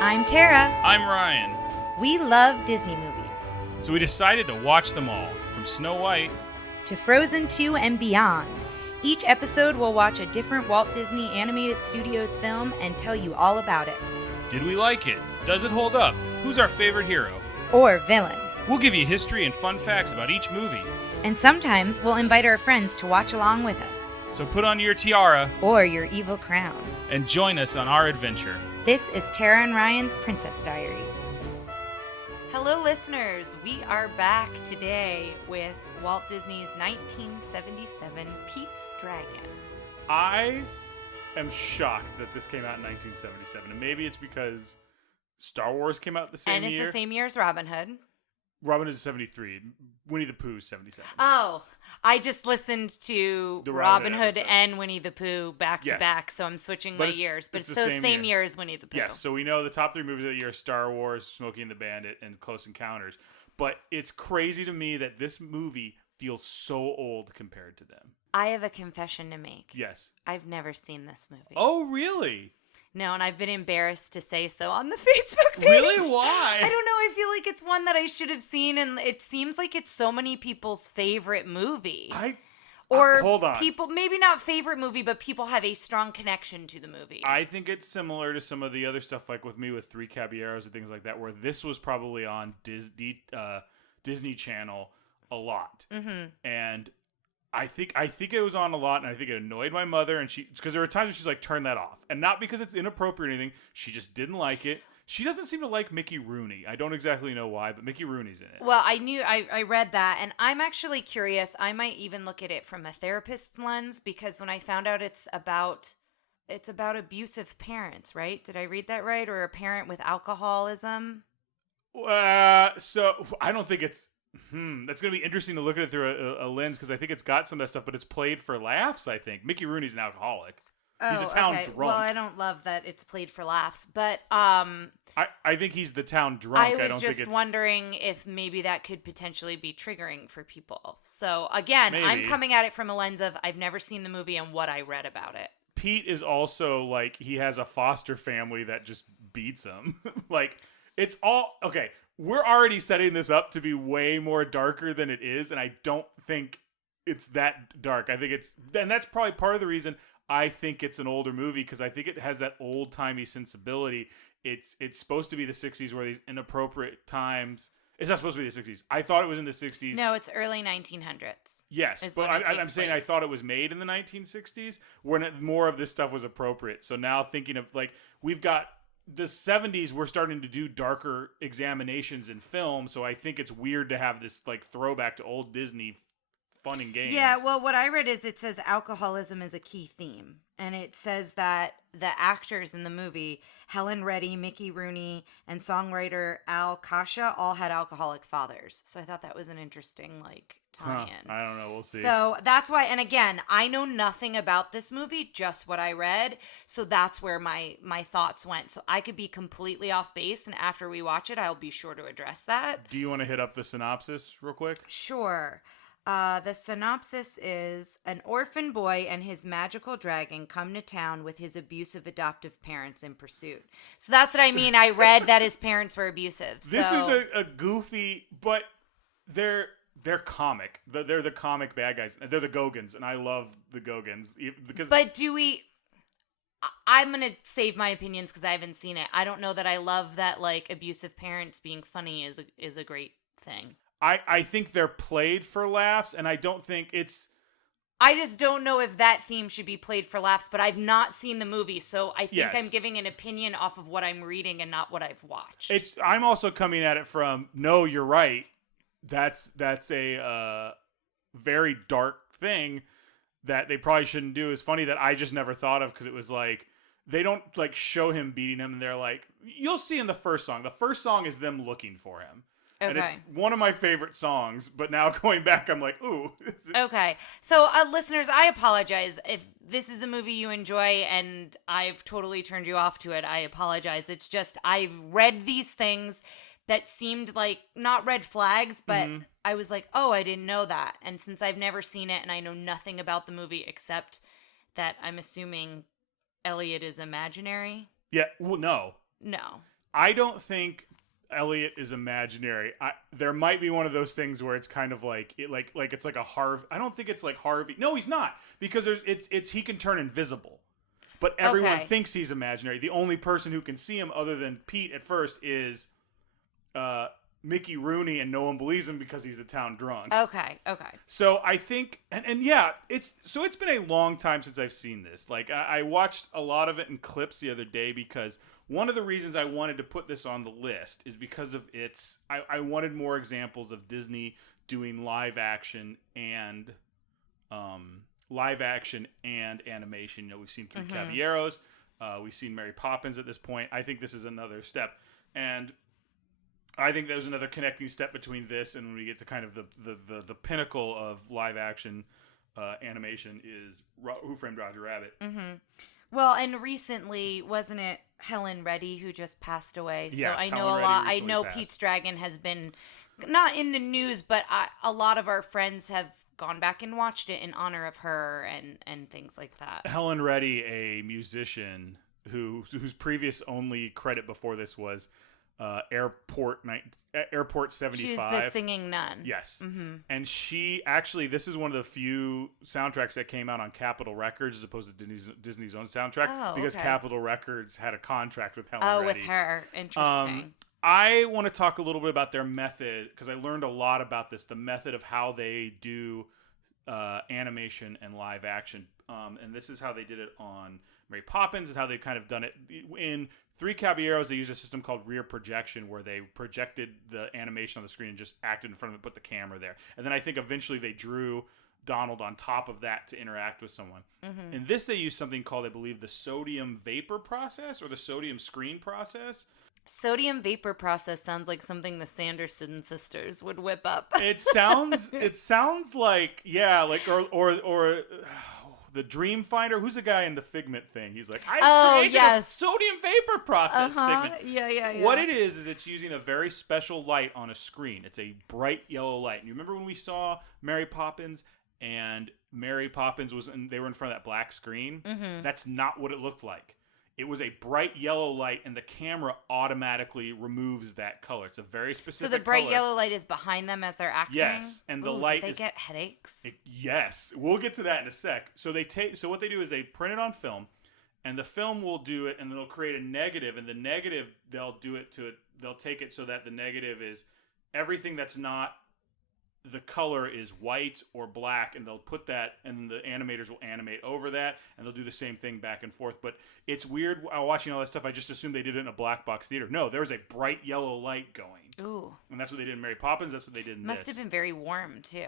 I'm Tara. I'm Ryan. We love Disney movies. So we decided to watch them all, from Snow White to Frozen 2 and beyond. Each episode will watch a different Walt Disney Animated Studios film and tell you all about it. Did we like it? Does it hold up? Who's our favorite hero? Or villain. We'll give you history and fun facts about each movie. And sometimes we'll invite our friends to watch along with us. So put on your tiara or your evil crown and join us on our adventure. This is Tara and Ryan's Princess Diaries. Hello, listeners. We are back today with Walt Disney's 1977 Pete's Dragon. I am shocked that this came out in 1977. And maybe it's because Star Wars came out the same year. And it's the same year as Robin Hood. Robin Hood is 73. Winnie the Pooh is 77. Oh, I just listened to The Robin Hood episode. and Winnie the Pooh back to Yes. back, so I'm switching my years. But it's the the same year as Winnie the Pooh. Yes, so we know the top three movies of the year are Star Wars, Smokey and the Bandit, and Close Encounters. But it's crazy to me that this movie feels so old compared to them. I have a confession to make. Yes. I've never seen this movie. Oh, really? No, and I've been embarrassed to say so on the Facebook page. Really? Why? I don't know. I feel like it's one that I should have seen, and it seems like it's so many people's favorite movie. Or hold on. people, maybe not favorite movie, but people have a strong connection to the movie. I think it's similar to some of the other stuff, like with me with Three Caballeros and things like that, where this was probably on Disney Channel a lot. Mm-hmm. And I think it was on a lot, and I think it annoyed my mother, and because there were times when she's like, turn that off. And not because it's inappropriate or anything, she just didn't like it. She doesn't seem to like Mickey Rooney. I don't exactly know why, but Mickey Rooney's in it. Well, I read that, and I'm actually curious. I might even look at it from a therapist's lens, because when I found out it's about abusive parents, right? Did I read that right? Or a parent with alcoholism? So I don't think it's... that's going to be interesting to look at it through a lens, because I think it's got some of that stuff, but it's played for laughs, I think. Mickey Rooney's an alcoholic. He's a town drunk. Well, I don't love that it's played for laughs, but I think he's the town drunk. I was just wondering if maybe that could potentially be triggering for people. So again, maybe. I'm coming at it from a lens of I've never seen the movie and what I read about it. Pete is also like, he has a foster family that just beats him. Like, it's all okay. We're already setting this up to be way more darker than it is, and I don't think it's that dark. I think and that's probably part of the reason I think it's an older movie, because I think it has that old-timey sensibility. It's supposed to be the 60s, where these inappropriate times... It's not supposed to be the 60s. I thought it was in the 60s. No, it's early 1900s. Yes, but I'm saying I thought it was made in the 1960s, when more of this stuff was appropriate. So now thinking of, like, we've got... the 70s, we're starting to do darker examinations in film, so I think it's weird to have this, like, throwback to old Disney fun and games. Yeah, well, what I read is it says alcoholism is a key theme. And it says that the actors in the movie, Helen Reddy, Mickey Rooney, and songwriter Al Kasha, all had alcoholic fathers. So I thought that was an interesting, like, tie-in. I don't know. We'll see. So that's why, and again, I know nothing about this movie, just what I read. So that's where my thoughts went. So I could be completely off base, and after we watch it, I'll be sure to address that. Do you want to hit up the synopsis real quick? Sure. The synopsis is: an orphan boy and his magical dragon come to town with his abusive adoptive parents in pursuit. So that's what I mean. I read that his parents were abusive. This is a goofy, but they're comic. They're the comic bad guys. They're the Gogans, and I love the Gogans. But do we... I'm going to save my opinions because I haven't seen it. I don't know that I love that, like, abusive parents being funny is a great thing. I think they're played for laughs, and I don't think it's... I just don't know if that theme should be played for laughs, but I've not seen the movie, so I think I'm giving an opinion off of what I'm reading and not what I've watched. I'm also coming at it from, no, you're right. That's a very dark thing that they probably shouldn't do. It's funny that I just never thought of, because it was like, they don't like show him beating him, and they're like, you'll see in the first song. The first song is them looking for him. Okay. And it's one of my favorite songs, but now going back, I'm like, ooh. Okay. So, listeners, I apologize. If this is a movie you enjoy and I've totally turned you off to it, I apologize. It's just, I've read these things that seemed like, not red flags, but I was like, oh, I didn't know that. And since I've never seen it and I know nothing about the movie except that I'm assuming Elliot is imaginary. Yeah, well, no. No. I don't think Elliot is imaginary. There might be one of those things where it's kind of like it's like a Harvey. I don't think it's like Harvey. No, he's not, because it's he can turn invisible, but everyone thinks he's imaginary. The only person who can see him other than Pete at first is Mickey Rooney, and no one believes him because he's a town drunk. Okay. So I think, and yeah, it's been a long time since I've seen this. Like I watched a lot of it in clips the other day, because one of the reasons I wanted to put this on the list is because of I wanted more examples of Disney doing live action and animation. You know, we've seen Three Caballeros, we've seen Mary Poppins at this point. I think this is another step, and I think there's another connecting step between this and when we get to kind of the pinnacle of live action animation is Who Framed Roger Rabbit. Mm-hmm. Well, and recently, wasn't it Helen Reddy who just passed away? So yes, I know Helen a lot. Reddy I know passed. Pete's Dragon has been not in the news, but a lot of our friends have gone back and watched it in honor of her and things like that. Helen Reddy, a musician whose previous only credit before this was Airport 75. She's the singing nun. Yes. Mm-hmm. And she actually, this is one of the few soundtracks that came out on Capitol Records as opposed to Disney's own soundtrack, because Capitol Records had a contract with Helen Reddy. With her. Interesting. I want to talk a little bit about their method, because I learned a lot about this, the method of how they do animation and live action. And this is how they did it on Mary Poppins, and how they've kind of done it in Three Caballeros. They used a system called rear projection, where they projected the animation on the screen and just acted in front of it, put the camera there. And then I think eventually they drew Donald on top of that to interact with someone. Mm-hmm. In this, they used something called, I believe, the sodium vapor process or the sodium screen process. Sodium vapor process sounds like something the Sanderson sisters would whip up. It sounds like, yeah, like or the Dream Finder. Who's the guy in the Figment thing? He's like, I created a sodium vapor process. Figment. Yeah. What it is it's using a very special light on a screen. It's a bright yellow light. And you remember when we saw Mary Poppins, and Mary Poppins they were in front of that black screen? Mm-hmm. That's not what it looked like. It was a bright yellow light, and the camera automatically removes that color. It's a very specific So the bright color. yellow light is behind them as they're acting? Yes, and the light did they get headaches? Yes, we'll get to that in a sec. So what they do is they print it on film, and the film will do it, and they'll create a negative, and the negative they'll take it so that the negative is everything that's not the color is white or black, and they'll put that, and the animators will animate over that, and they'll do the same thing back and forth. But it's weird watching all that stuff. I just assumed they did it in a black box theater. No, there was a bright yellow light going. Ooh. And that's what they did in Mary Poppins. That's what they did in Must this. have been very warm, too.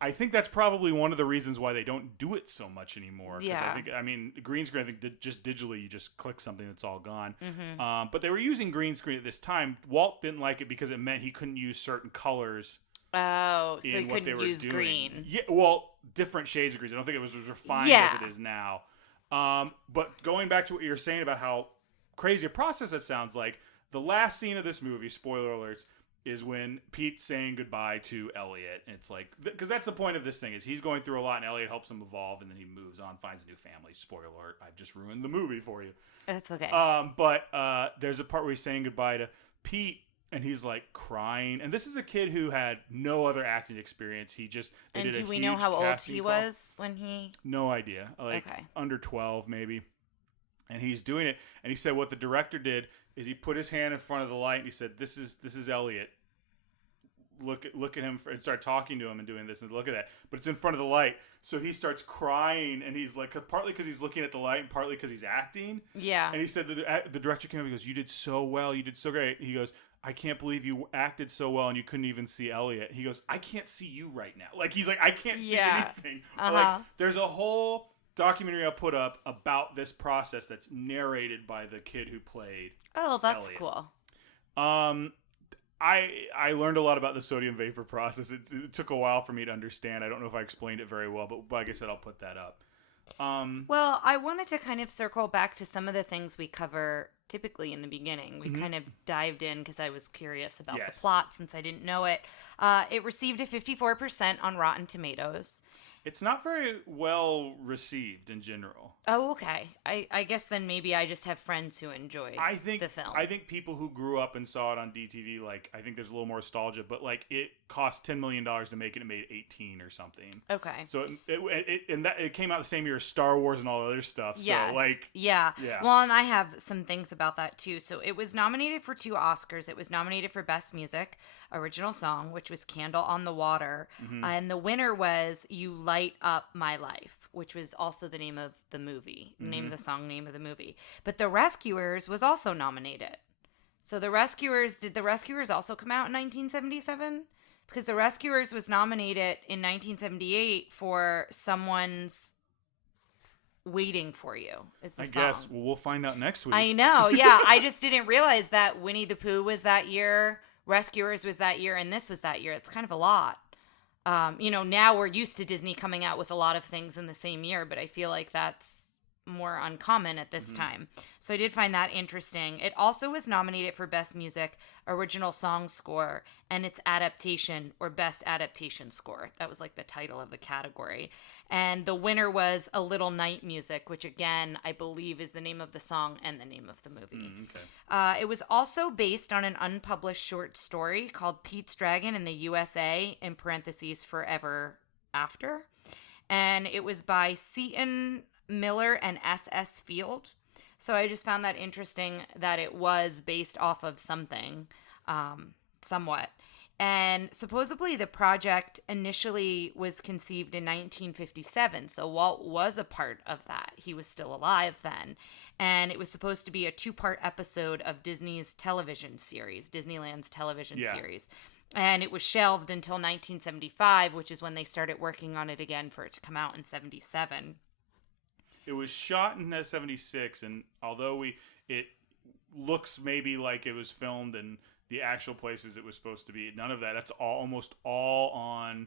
I think that's probably one of the reasons why they don't do it so much anymore. Yeah. I mean, green screen, I think just digitally, you just click something, it's all gone. Mm-hmm. But they were using green screen at this time. Walt didn't like it because it meant he couldn't use certain colors. Oh, so you couldn't use green. Yeah, well, different shades of green. I don't think it was as refined as it is now. But going back to what you were saying about how crazy a process it sounds like, the last scene of this movie, spoiler alerts, is when Pete's saying goodbye to Elliot. And it's like, because that's the point of this thing, is he's going through a lot, and Elliot helps him evolve, and then he moves on, finds a new family. Spoiler alert, I've just ruined the movie for you. That's okay. But there's a part where he's saying goodbye to Pete, and he's like crying. And this is a kid who had no other acting experience. And do we know how old he was when he? No idea. Like under 12 maybe. And he's doing it. And he said what the director did is he put his hand in front of the light and he said, "This is Elliot. Look at him," and start talking to him and doing this and look at that. But it's in front of the light. So he starts crying, and he's like, partly because he's looking at the light and partly because he's acting. Yeah. And he said the director came up and he goes, "You did so well. You did so great." He goes, "I can't believe you acted so well and you couldn't even see Elliot." He goes, "I can't see you right now." Like, he's like, "I can't see anything." Like, there's a whole documentary I'll put up about this process that's narrated by the kid who played that's Elliot. Cool. I learned a lot about the sodium vapor process. It took a while for me to understand. I don't know if I explained it very well, but like I said, I'll put that up. Well, I wanted to kind of circle back to some of the things we cover typically in the beginning. We kind of dived in because I was curious about the plot since I didn't know it. It received a 54% on Rotten Tomatoes. It's not very well received in general. Oh, okay. I guess then maybe I just have friends who enjoy the film. I think people who grew up and saw it on DTV, like, I think there's a little more nostalgia, but like it cost $10 million to make it. It made 18 or something. Okay. So it came out the same year as Star Wars and all the other stuff. Yes. So like, yeah. Yeah. Well, and I have some things about that too. So it was nominated for 2 Oscars. It was nominated for Best Music, Original Song, which was Candle on the Water. And the winner was You Light Up My Life, which was also the name of the movie, name of the song, name of the movie. But The Rescuers was also nominated. So did The Rescuers also come out in 1977? Because The Rescuers was nominated in 1978 for Someone's Waiting for You, is the song. I guess we'll find out next week. I know, yeah. I just didn't realize that Winnie the Pooh was that year, Rescuers was that year, and this was that year. It's kind of a lot. Now we're used to Disney coming out with a lot of things in the same year, but I feel like that's more uncommon at this time. So I did find that interesting. It also was nominated for Best Music, Original Song Score, and its adaptation, or Best Adaptation Score. That was like the title of the category. And the winner was A Little Night Music, which again, I believe is the name of the song and the name of the movie. Okay. It was also based on an unpublished short story called Pete's Dragon in the USA, in parentheses, Forever After. And it was by Seton Miller and S.S. Field. So I just found that interesting that it was based off of something, somewhat. And supposedly the project initially was conceived in 1957. So Walt was a part of that. He was still alive then. And it was supposed to be a 2-part episode of Disney's television series, Disneyland's television series. And it was shelved until 1975, which is when they started working on it again for it to come out in 77. It was shot in 76, and although it looks maybe like it was filmed in the actual places it was supposed to be, none of that. That's almost all on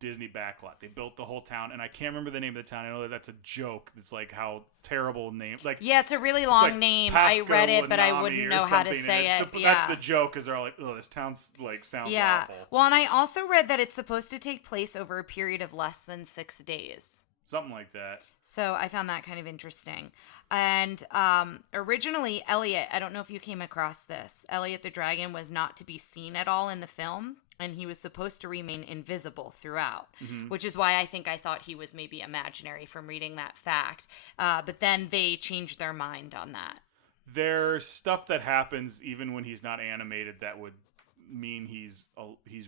Disney backlot. They built the whole town, and I can't remember the name of the town. I know that's a joke. It's like how terrible name. Like, yeah, it's a really long like name. I read it, but I wouldn't know how to say it. Yeah. That's the joke, is they're like, oh, this town's like sounds awful. Well, and I also read that it's supposed to take place over a period of less than 6 days. Something like that. So I found that kind of interesting. And originally, Elliot, I don't know if you came across this, Elliot the Dragon was not to be seen at all in the film, and he was supposed to remain invisible throughout, which is why I thought he was maybe imaginary from reading that fact. But then they changed their mind on that. There's stuff that happens even when he's not animated that would mean he's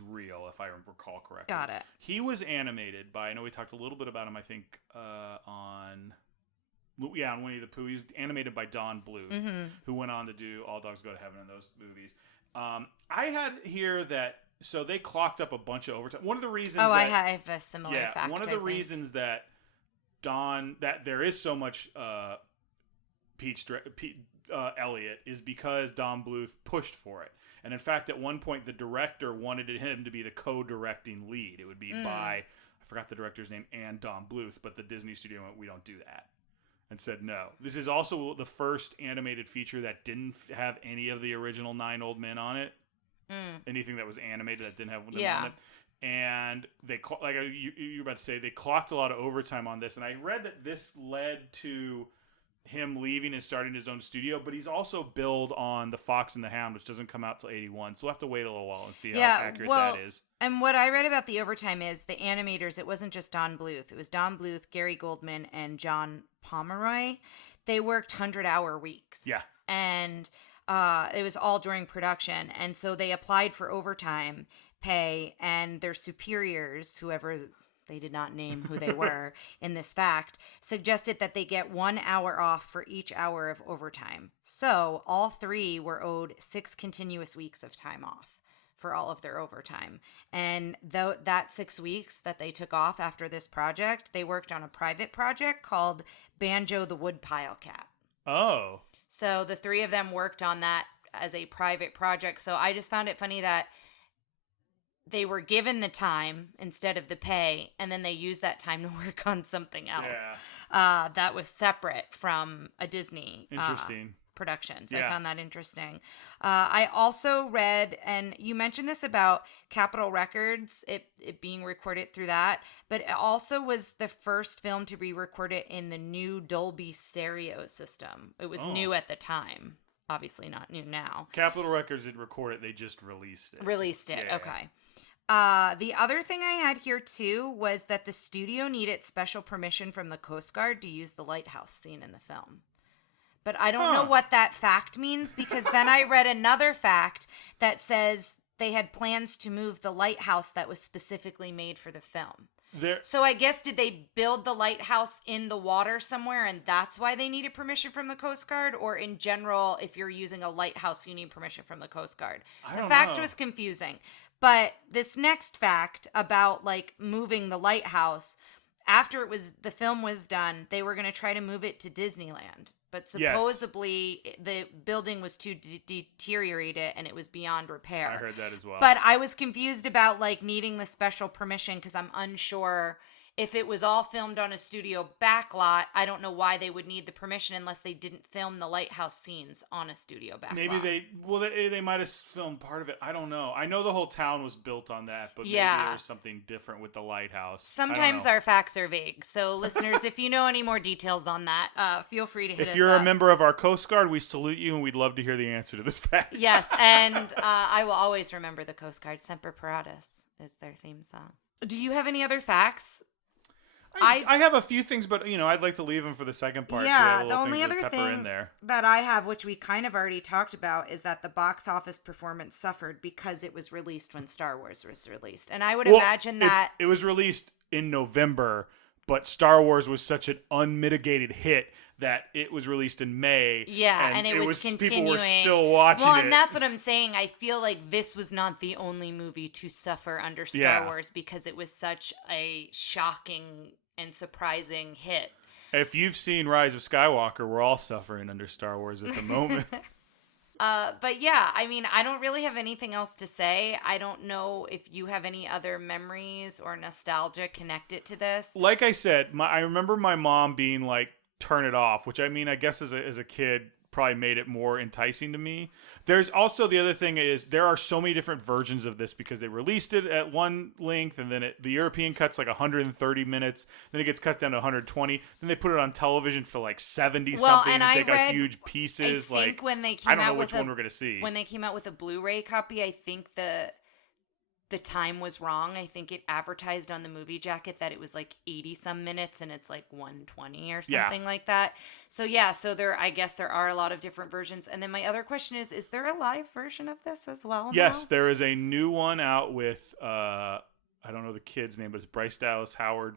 real, if I recall correctly. Got it. He was animated by, I know we talked a little bit about him, I think, on Winnie the Pooh. He was animated by Don Bluth, who went on to do All Dogs Go to Heaven and those movies. I had here that, so they clocked up a bunch of overtime. One of the reasons I have a similar fact. One of the reasons that that there is so much Elliot is because Don Bluth pushed for it. And in fact, at one point, the director wanted him to be the co-directing lead. It would be by, I forgot the director's name, and Don Bluth, but the Disney studio went, we don't do that, and said no. This is also the first animated feature that didn't have any of the original 9 Old Men on it. Anything that was animated that didn't have them on it. And they, like you were about to say, they clocked a lot of overtime on this. And I read that this led to him leaving and starting his own studio, but he's also billed on The Fox and the Hound, which doesn't come out till 81. So we'll have to wait a little while and see how accurate that is. And what I read about the overtime is the animators, it wasn't just Don Bluth. It was Don Bluth, Gary Goldman, and John Pomeroy. They worked 100-hour weeks. Yeah. And it was all during production. And so they applied for overtime pay, and their superiors, whoever... they did not name who they were in this fact, suggested that they get 1 hour off for each hour of overtime. So all 3 were owed 6 continuous weeks of time off for all of their overtime. And that 6 weeks that they took off after this project, they worked on a private project called Banjo the Woodpile Cat. Oh. So the 3 of them worked on that as a private project. So I just found it funny that they were given the time instead of the pay, and then they used that time to work on something else. Yeah. That was separate from a Disney productions. Yeah. I found that interesting. I also read, and you mentioned this about Capitol Records, it being recorded through that, but it also was the first film to be recorded in the new Dolby stereo system. It was new at the time. Obviously not new now. Capitol Records did record it. They just released it. Yeah. Okay. The other thing I had here too was that the studio needed special permission from the Coast Guard to use the lighthouse scene in the film. But I don't know what that fact means, because then I read another fact that says they had plans to move the lighthouse that was specifically made for the film. So I guess, did they build the lighthouse in the water somewhere and that's why they needed permission from the Coast Guard? Or in general, if you're using a lighthouse, you need permission from the Coast Guard? The fact was confusing. But this next fact about like moving the lighthouse, after the film was done, they were going to try to move it to Disneyland. But supposedly the building was too deteriorated and it was beyond repair. I heard that as well. But I was confused about like needing the special permission because I'm unsure if it was all filmed on a studio backlot. I don't know why they would need the permission unless they didn't film the lighthouse scenes on a studio backlot. Maybe they might have filmed part of it. I don't know. I know the whole town was built on that, but maybe there's something different with the lighthouse. Sometimes our facts are vague. So listeners, if you know any more details on that, feel free to hit us up. If you're a member of our Coast Guard, we salute you and we'd love to hear the answer to this fact. Yes, and I will always remember the Coast Guard. Semper Paratus is their theme song. Do you have any other facts? I have a few things, but I'd like to leave them for the second part. Yeah, the only other thing that I have, which we kind of already talked about, is that the box office performance suffered because it was released when Star Wars was released. And I would imagine that it was released in November, but Star Wars was such an unmitigated hit that it was released in May. Yeah, and it was continuing. People were still watching it. Well, and that's what I'm saying. I feel like this was not the only movie to suffer under Star Wars because it was such a shocking and surprising hit. If you've seen Rise of Skywalker, we're all suffering under Star Wars at the moment. But yeah, I mean, I don't really have anything else to say. I don't know if you have any other memories or nostalgia connected to this. Like I said, I remember my mom being like, turn it off, which I mean, I guess as a kid probably made it more enticing to me. There's also the other thing is there are so many different versions of this because they released it at one length and then the European cut's like 130 minutes, then it gets cut down to 120, then they put it on television for like 70 something and take out huge pieces. I think when they came I don't out know which with one we're gonna see. When they came out with a Blu-ray copy, I think the time was wrong. I think it advertised on the movie jacket that it was like 80 some minutes and it's like 120 or something like that. So I guess there are a lot of different versions. And then my other question is there a live version of this as well? Yes, there is a new one out with I don't know the kid's name, but it's Bryce Dallas Howard,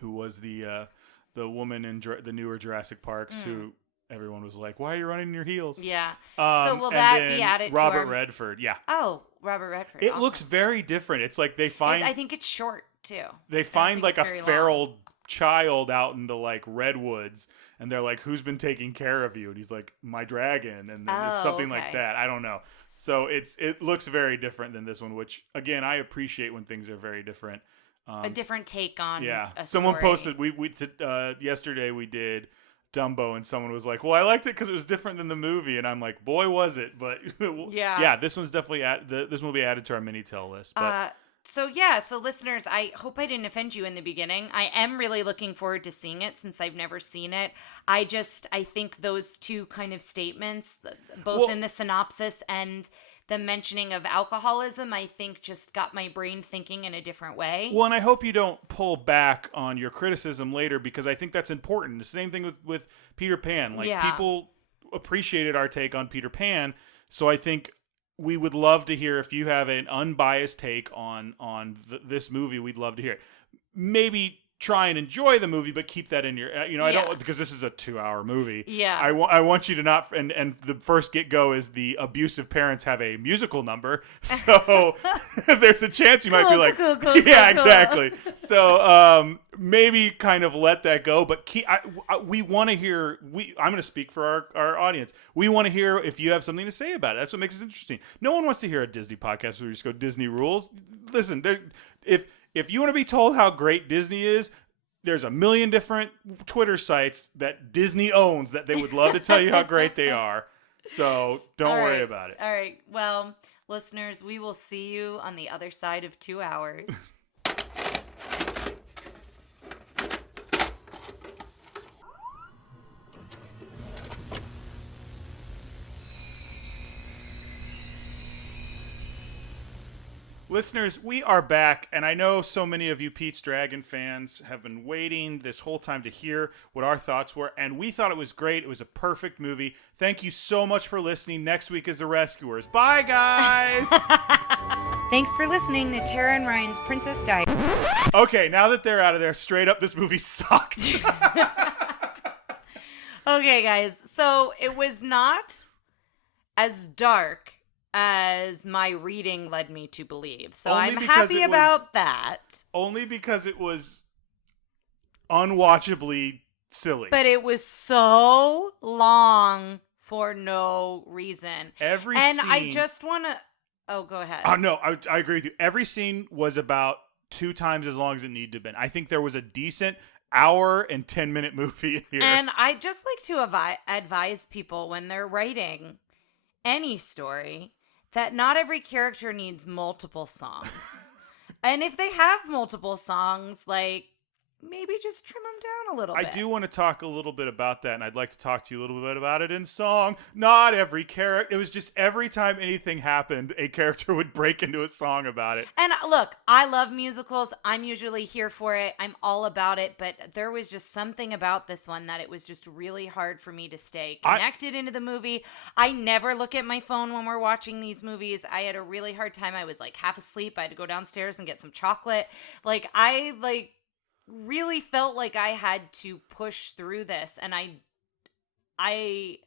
who was the woman in the newer Jurassic Parks who everyone was like, "Why are you running in your heels?" Yeah. So will that be added to Robert Redford? Yeah. Oh, Robert Redford. It looks very different. It's like they find. I think it's short too. They find like a feral child out in the like redwoods, and they're like, "Who's been taking care of you?" And he's like, "My dragon," and then it's something like that. I don't know. So it looks very different than this one, which again I appreciate when things are very different. A different take on a someone story. posted yesterday we did Dumbo and someone was like, well, I liked it because it was different than the movie, and I'm like, boy was it. But this one's definitely this one will be added to our mini tell list. But so listeners, I hope I didn't offend you in the beginning. I am really looking forward to seeing it since I've never seen it. I think those two kind of statements, both in the synopsis and the mentioning of alcoholism, I think just got my brain thinking in a different way. Well, and I hope you don't pull back on your criticism later because I think that's important. The same thing with Peter Pan. People appreciated our take on Peter Pan, so I think we would love to hear if you have an unbiased take on this movie. We'd love to hear it. Maybe try and enjoy the movie, but keep that in your, I don't, because this is a 2-hour movie. Yeah. I want you to not, and the first get-go is the abusive parents have a musical number. So there's a chance you might be like, exactly. So maybe kind of let that go, but we want to hear, I'm going to speak for our audience. We want to hear if you have something to say about it. That's what makes it interesting. No one wants to hear a Disney podcast where we just go Disney rules. Listen, if you want to be told how great Disney is, there's a million different Twitter sites that Disney owns that they would love to tell you how great they are. So don't worry about it. All right. Well, listeners, we will see you on the other side of 2 hours. Listeners, we are back, and I know so many of you Pete's Dragon fans have been waiting this whole time to hear what our thoughts were, and we thought it was great. It was a perfect movie. Thank you so much for listening. Next week is The Rescuers. Bye, guys! Thanks for listening to Tara and Ryan's Princess Diary. Okay, now that they're out of there, straight up, this movie sucked. Okay, guys, so it was not as dark as my reading led me to believe. So Only I'm because happy it about that. Only because it was unwatchably silly. But it was so long for no reason. I just want to... Oh, go ahead. No, I agree with you. Every scene was about 2 times as long as it needed to have been. I think there was a decent hour and 10-minute movie here. And I just like to advise people when they're writing any story that not every character needs multiple songs. And if they have multiple songs, like, maybe just trim them down a little bit. I do want to talk a little bit about that, and I'd like to talk to you a little bit about it in song. Not every character. It was just every time anything happened, a character would break into a song about it. And look, I love musicals. I'm usually here for it. I'm all about it. But there was just something about this one that it was just really hard for me to stay connected into the movie. I never look at my phone when we're watching these movies. I had a really hard time. I was like half asleep. I had to go downstairs and get some chocolate. Like, I really felt like I had to push through this, and I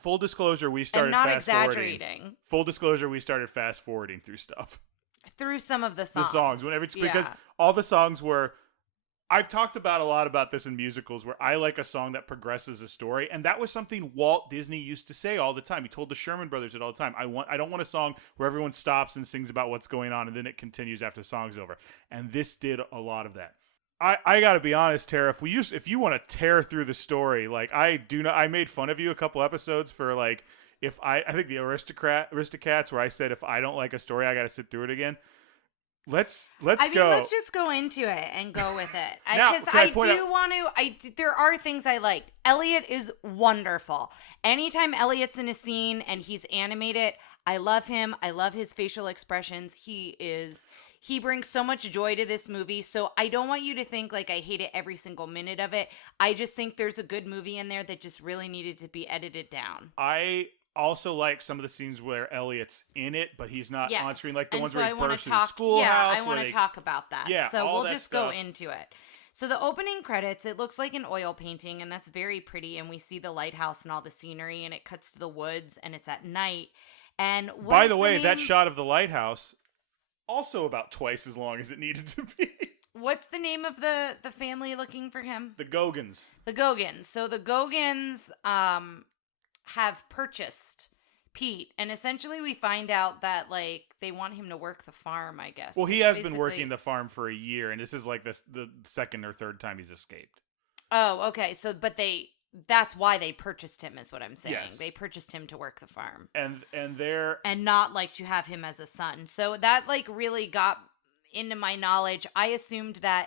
full disclosure, we started not fast exaggerating. Full disclosure, we started fast forwarding through stuff. Through some of the songs. Because all the songs were, I've talked about a lot about this in musicals where I like a song that progresses a story, and that was something Walt Disney used to say all the time. He told the Sherman Brothers it all the time. I don't want a song where everyone stops and sings about what's going on and then it continues after the song's over. And this did a lot of that. I gotta be honest, Tara. If you want to tear through the story, like I made fun of you a couple episodes for like I think the Aristocats where I said if I don't like a story, I gotta sit through it again. Let's go. Let's just go into it and go with it. Because there are things I liked. Elliot is wonderful. Anytime Elliot's in a scene and he's animated, I love him. I love his facial expressions. He brings so much joy to this movie, so I don't want you to think like I hate it every single minute of it. I just think there's a good movie in there that just really needed to be edited down. I also like some of the scenes where Elliot's in it, but he's not on screen, like the ones where he bursts into the schoolhouse. Yeah, I want to talk about that. Yeah, so we'll just stuff. go into it. So the opening credits, it looks like an oil painting, and that's very pretty, and we see the lighthouse and all the scenery, and it cuts to the woods, and it's at night. And by the way, that shot of the lighthouse, also about twice as long as it needed to be. What's the name of the family looking for him? The Gogans. The Gogans. So the Gogans have purchased Pete, and essentially we find out that like they want him to work the farm, I guess. Well, he has been working the farm for a year, and this is like the second or third time he's escaped. Oh, okay. So, but that's why they purchased him, is what I'm saying. Yes. They purchased him to work the farm. And not like to have him as a son. So that like really got into my knowledge. I assumed that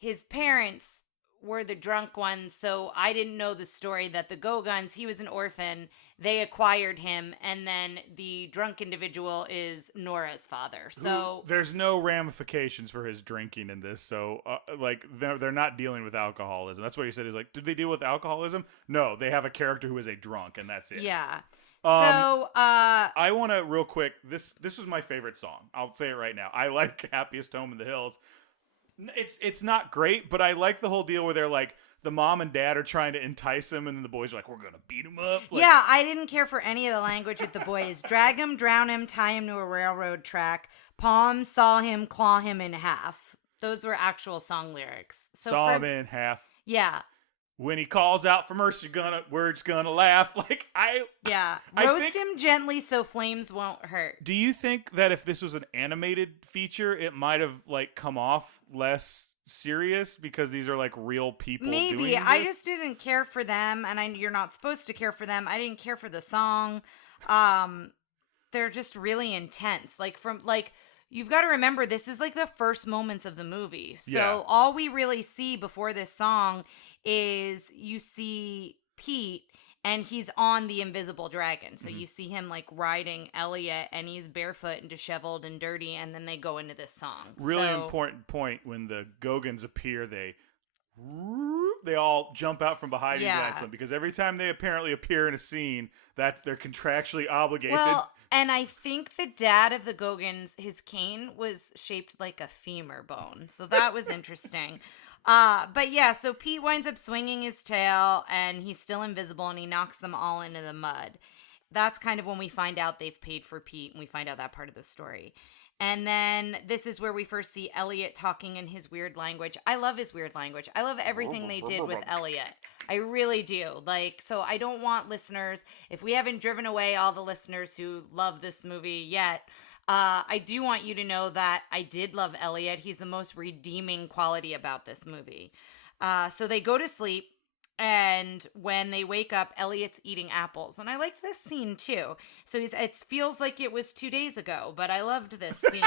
his parents were the drunk ones, so I didn't know the story that the Gogans, he was an orphan, they acquired him, and then the drunk individual is Nora's father. So there's no ramifications for his drinking in this. So like they're not dealing with alcoholism. That's what he said. Is like, did they deal with alcoholism? No, they have a character who is a drunk, and that's it. Yeah. I want to real quick. This was my favorite song. I'll say it right now. I like Happiest Home in the Hills. It's not great, but I like the whole deal where they're like, the mom and dad are trying to entice him, and then the boys are like, we're gonna beat him up. Like, yeah, I didn't care for any of the language with the boys. Drag him, drown him, tie him to a railroad track, paw him, saw him, claw him in half. Those were actual song lyrics. So saw him in half. Yeah. When he calls out for mercy, we're just gonna laugh. Like roast him gently so flames won't hurt. Do you think that if this was an animated feature, it might have like come off less serious because these are like real people. Maybe doing I this? just didn't care for them, and you're not supposed to care for them. I didn't care for the song. They're just really intense. You've got to remember, this is like the first moments of the movie. So Yeah. all we really see before this song is you see Pete, and he's on the invisible dragon. So you see him like riding Elliot, and he's barefoot and disheveled and dirty, and then they go into this song. Really important point: when the Gogans appear, they all jump out from behind you guys, because every time they apparently appear in a scene, they're contractually obligated. Well, and I think the dad of the Gogans, his cane was shaped like a femur bone, so that was interesting. But yeah, so Pete winds up swinging his tail, and he's still invisible, and he knocks them all into the mud. That's kind of when we find out they've paid for Pete, and we find out that part of the story. And then this is where we first see Elliot talking in his weird language. I love his weird language. I love everything they did with Elliot. I really do. So I don't want listeners, if we haven't driven away all the listeners who love this movie yet, I do want you to know that I did love Elliot. He's the most redeeming quality about this movie. So they go to sleep. And when they wake up, Elliot's eating apples. And I liked this scene too. So it feels like it was 2 days ago, but I loved this scene.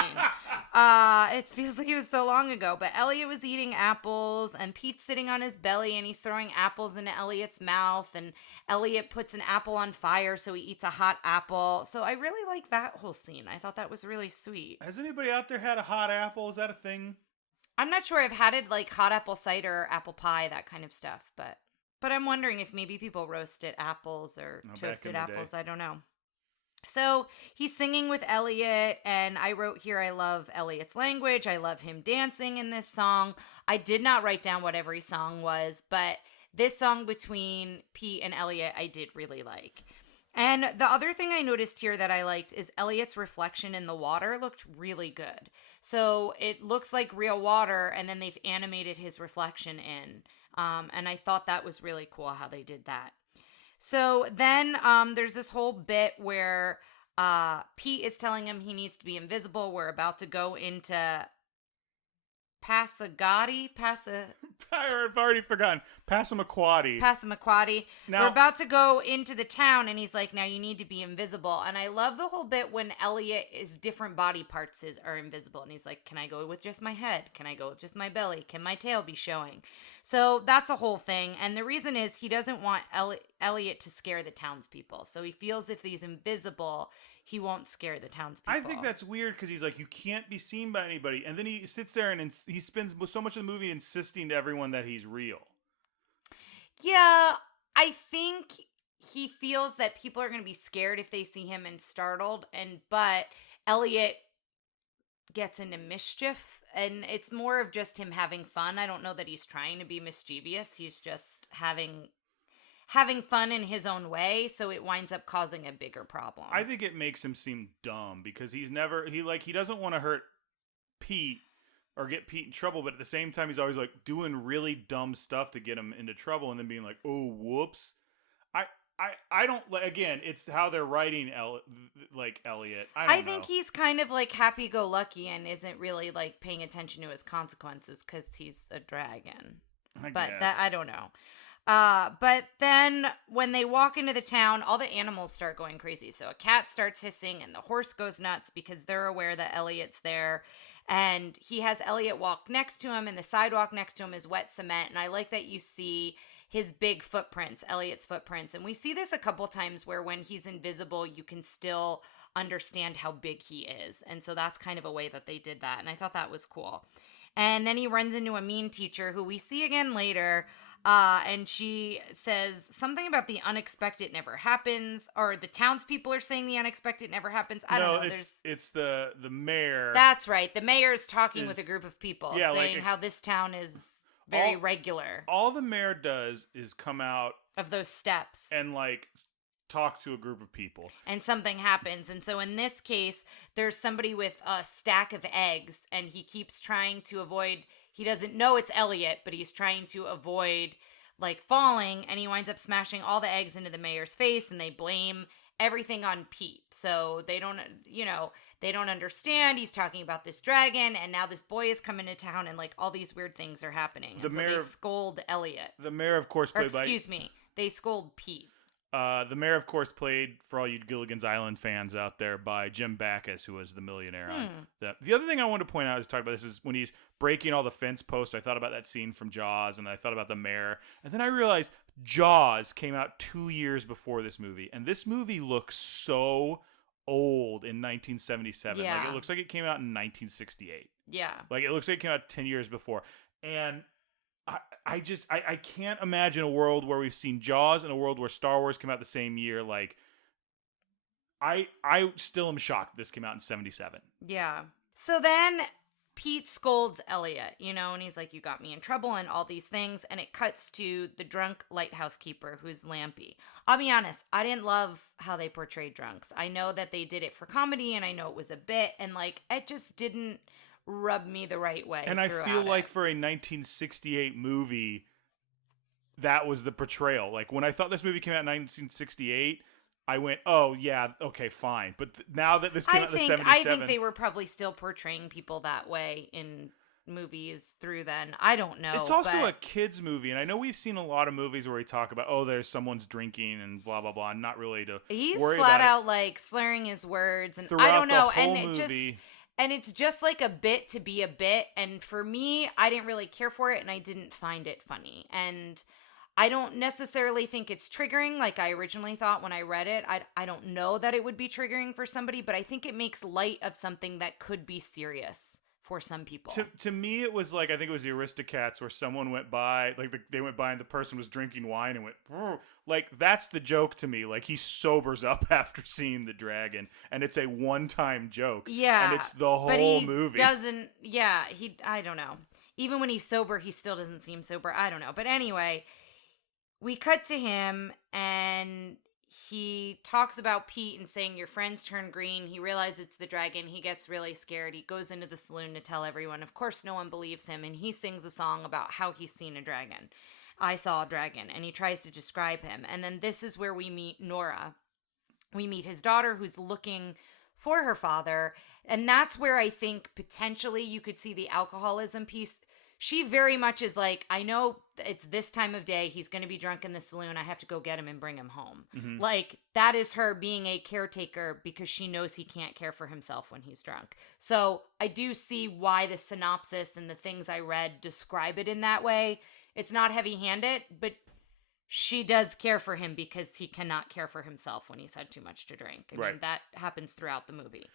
It feels like it was so long ago. But Elliot was eating apples, and Pete's sitting on his belly, and he's throwing apples into Elliot's mouth. And Elliot puts an apple on fire, so he eats a hot apple. So I really like that whole scene. I thought that was really sweet. Has anybody out there had a hot apple? Is that a thing? I'm not sure. I've had it like hot apple cider, apple pie, that kind of stuff, But I'm wondering if maybe people roasted apples or toasted apples. I don't know. So he's singing with Elliot, and I wrote here, I love Elliot's language. I love him dancing in this song. I did not write down what every song was, but this song between Pete and Elliot, I did really like. And the other thing I noticed here that I liked is Elliot's reflection in the water looked really good. So it looks like real water, and then they've animated his reflection in. And I thought that was really cool how they did that. So then there's this whole bit where Pete is telling him he needs to be invisible. We're about to go into Passamaquoddy. I've already forgotten. Passamaquoddy. Now, we're about to go into the town, and he's like, now you need to be invisible. And I love the whole bit when Elliot is different body parts are invisible. And he's like, can I go with just my head? Can I go with just my belly? Can my tail be showing? So that's a whole thing. And the reason is he doesn't want Elliot to scare the townspeople. So he feels if he's invisible, he won't scare the townspeople. I think that's weird because he's like, you can't be seen by anybody. And then he sits there and he spends so much of the movie insisting to everyone that he's real. Yeah, I think he feels that people are going to be scared if they see him and startled. But Elliot gets into mischief, and it's more of just him having fun. I don't know that he's trying to be mischievous. He's just having fun in his own way, so it winds up causing a bigger problem. I think it makes him seem dumb because he doesn't want to hurt Pete or get Pete in trouble, but at the same time he's always like doing really dumb stuff to get him into trouble and then being like, "Oh, whoops." I don't, again, it's how they're writing Elliot. I think he's kind of like happy-go-lucky and isn't really like paying attention to his consequences because he's a dragon. I guess. I don't know. But then when they walk into the town, all the animals start going crazy. So a cat starts hissing, and the horse goes nuts because they're aware that Elliot's there. And he has Elliot walk next to him, and the sidewalk next to him is wet cement. And I like that you see his big footprints, Elliot's footprints. And we see this a couple times where when he's invisible, you can still understand how big he is. And so that's kind of a way that they did that. And I thought that was cool. And then he runs into a mean teacher who we see again later. And she says something about the unexpected never happens, or the townspeople are saying the unexpected never happens. I don't know. It's the mayor. That's right. The mayor is talking with a group of people, saying how this town is very regular. All the mayor does is come out of those steps and talk to a group of people. And something happens. And so in this case, there's somebody with a stack of eggs, and he keeps trying to avoid. He doesn't know it's Elliot, but he's trying to avoid falling, and he winds up smashing all the eggs into the mayor's face, and they blame everything on Pete. So they don't, they don't understand. He's talking about this dragon, and now this boy is coming to town, and like all these weird things are happening. And so they scold Elliot. The mayor, of course, played by... Excuse me. They scold Pete. The mayor, of course, played, for all you Gilligan's Island fans out there, by Jim Backus, who was the millionaire on that. The other thing I wanted to point out is talk about this is when he's breaking all the fence posts. I thought about that scene from Jaws, and I thought about the mayor, and then I realized Jaws came out 2 years before this movie, and this movie looks so old in 1977. Yeah. Like, it looks like it came out in 1968. Yeah. Like, it looks like it came out 10 years before, and I can't imagine a world where we've seen Jaws and a world where Star Wars came out the same year. Like, I still am shocked this came out in 77. Yeah. So then Pete scolds Elliot, and he's like, you got me in trouble and all these things. And it cuts to the drunk lighthouse keeper who's Lampy. I'll be honest, I didn't love how they portrayed drunks. I know that they did it for comedy and I know it was a bit, and like, it just didn't rub me the right way. And I feel like for a 1968 movie, that was the portrayal. Like, when I thought this movie came out in 1968, I went, oh yeah, okay, fine. But now that this came out in 77, I think they were probably still portraying people that way in movies through then. I don't know. It's also a kids movie, and I know we've seen a lot of movies where we talk about, oh, there's someone's drinking and blah blah blah, and not really to he's worry flat about out like slurring his words, and throughout I don't know, the whole and it movie. just. And it's just like a bit to be a bit. And for me, I didn't really care for it, and I didn't find it funny. And I don't necessarily think it's triggering like I originally thought when I read it. I don't know that it would be triggering for somebody, but I think it makes light of something that could be serious for some people. To me, it was like, I think it was the Aristocats where someone went by, like they went by and the person was drinking wine and went, "Brr." Like, that's the joke to me. Like, he sobers up after seeing the dragon, and it's a one-time joke. Yeah. And it's the whole movie. I don't know. Even when he's sober, he still doesn't seem sober. I don't know. But anyway, we cut to him, and he talks about Pete and saying, your friends turn green. He realizes it's the dragon. He gets really scared. He goes into the saloon to tell everyone. Of course, no one believes him, and he sings a song about how he's seen a dragon. I saw a dragon, and he tries to describe him. And then this is where we meet Nora. We meet his daughter, who's looking for her father, and that's where I think potentially you could see the alcoholism piece. She very much is like, I know it's this time of day. He's going to be drunk in the saloon. I have to go get him and bring him home. Mm-hmm. Like, that is her being a caretaker because she knows he can't care for himself when he's drunk. So I do see why the synopsis and the things I read describe it in that way. It's not heavy-handed, but she does care for him because he cannot care for himself when he's had too much to drink. I mean, that happens throughout the movie.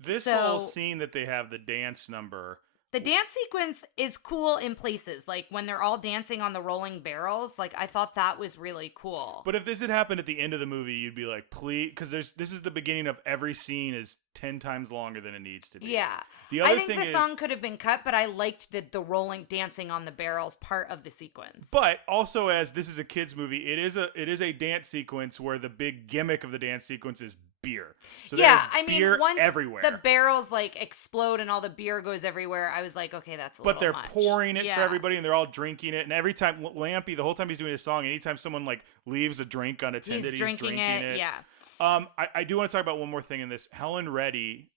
This whole scene that they have the dance number. The dance sequence is cool in places, like when they're all dancing on the rolling barrels. Like, I thought that was really cool. But if this had happened at the end of the movie, you'd be like, please, because this is the beginning of every scene is 10 times longer than it needs to be. Yeah. The other I think the song could have been cut, but I liked the rolling dancing on the barrels part of the sequence. But also, as this is a kids movie, it is a dance sequence where the big gimmick of the dance sequence is beer. So beer once everywhere. The barrels like explode and all the beer goes everywhere, I was like, okay, that's a little much. But they're pouring it for everybody, and they're all drinking it. And every time Lampy, the whole time he's doing his song, anytime someone like leaves a drink unattended, he's drinking it. Yeah. I do want to talk about one more thing in this. Helen Reddy,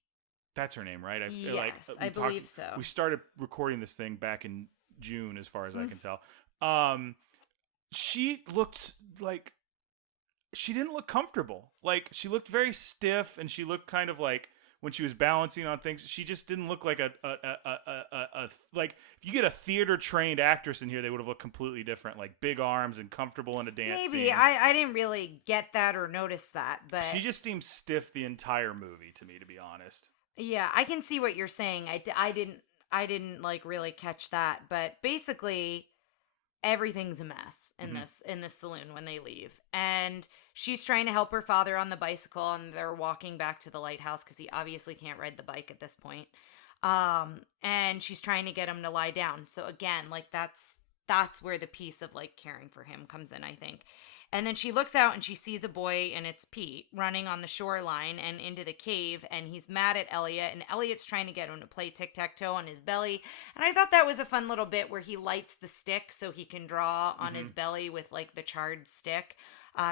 that's her name, right? I feel like I believe so. We started recording this thing back in June, as far as I can tell. She looked like she didn't look comfortable. Like, she looked very stiff, and she looked kind of like when she was balancing on things, she just didn't look like a like, if you get a theater trained actress in here, they would have looked completely different, like big arms and comfortable in a dance Maybe scene. I didn't really get that or notice that, but she just seemed stiff the entire movie to me, to be honest. Yeah, I can see what you're saying. I didn't like really catch that, but basically everything's a mess in this saloon when they leave. And she's trying to help her father on the bicycle, and they're walking back to the lighthouse because he obviously can't ride the bike at this point. And she's trying to get him to lie down. So again, like, that's that's where the piece of like caring for him comes in, I think. And then she looks out and she sees a boy, and it's Pete, running on the shoreline and into the cave, and he's mad at Elliot, and Elliot's trying to get him to play tic-tac-toe on his belly. And I thought that was a fun little bit where he lights the stick so he can draw on his belly with like the charred stick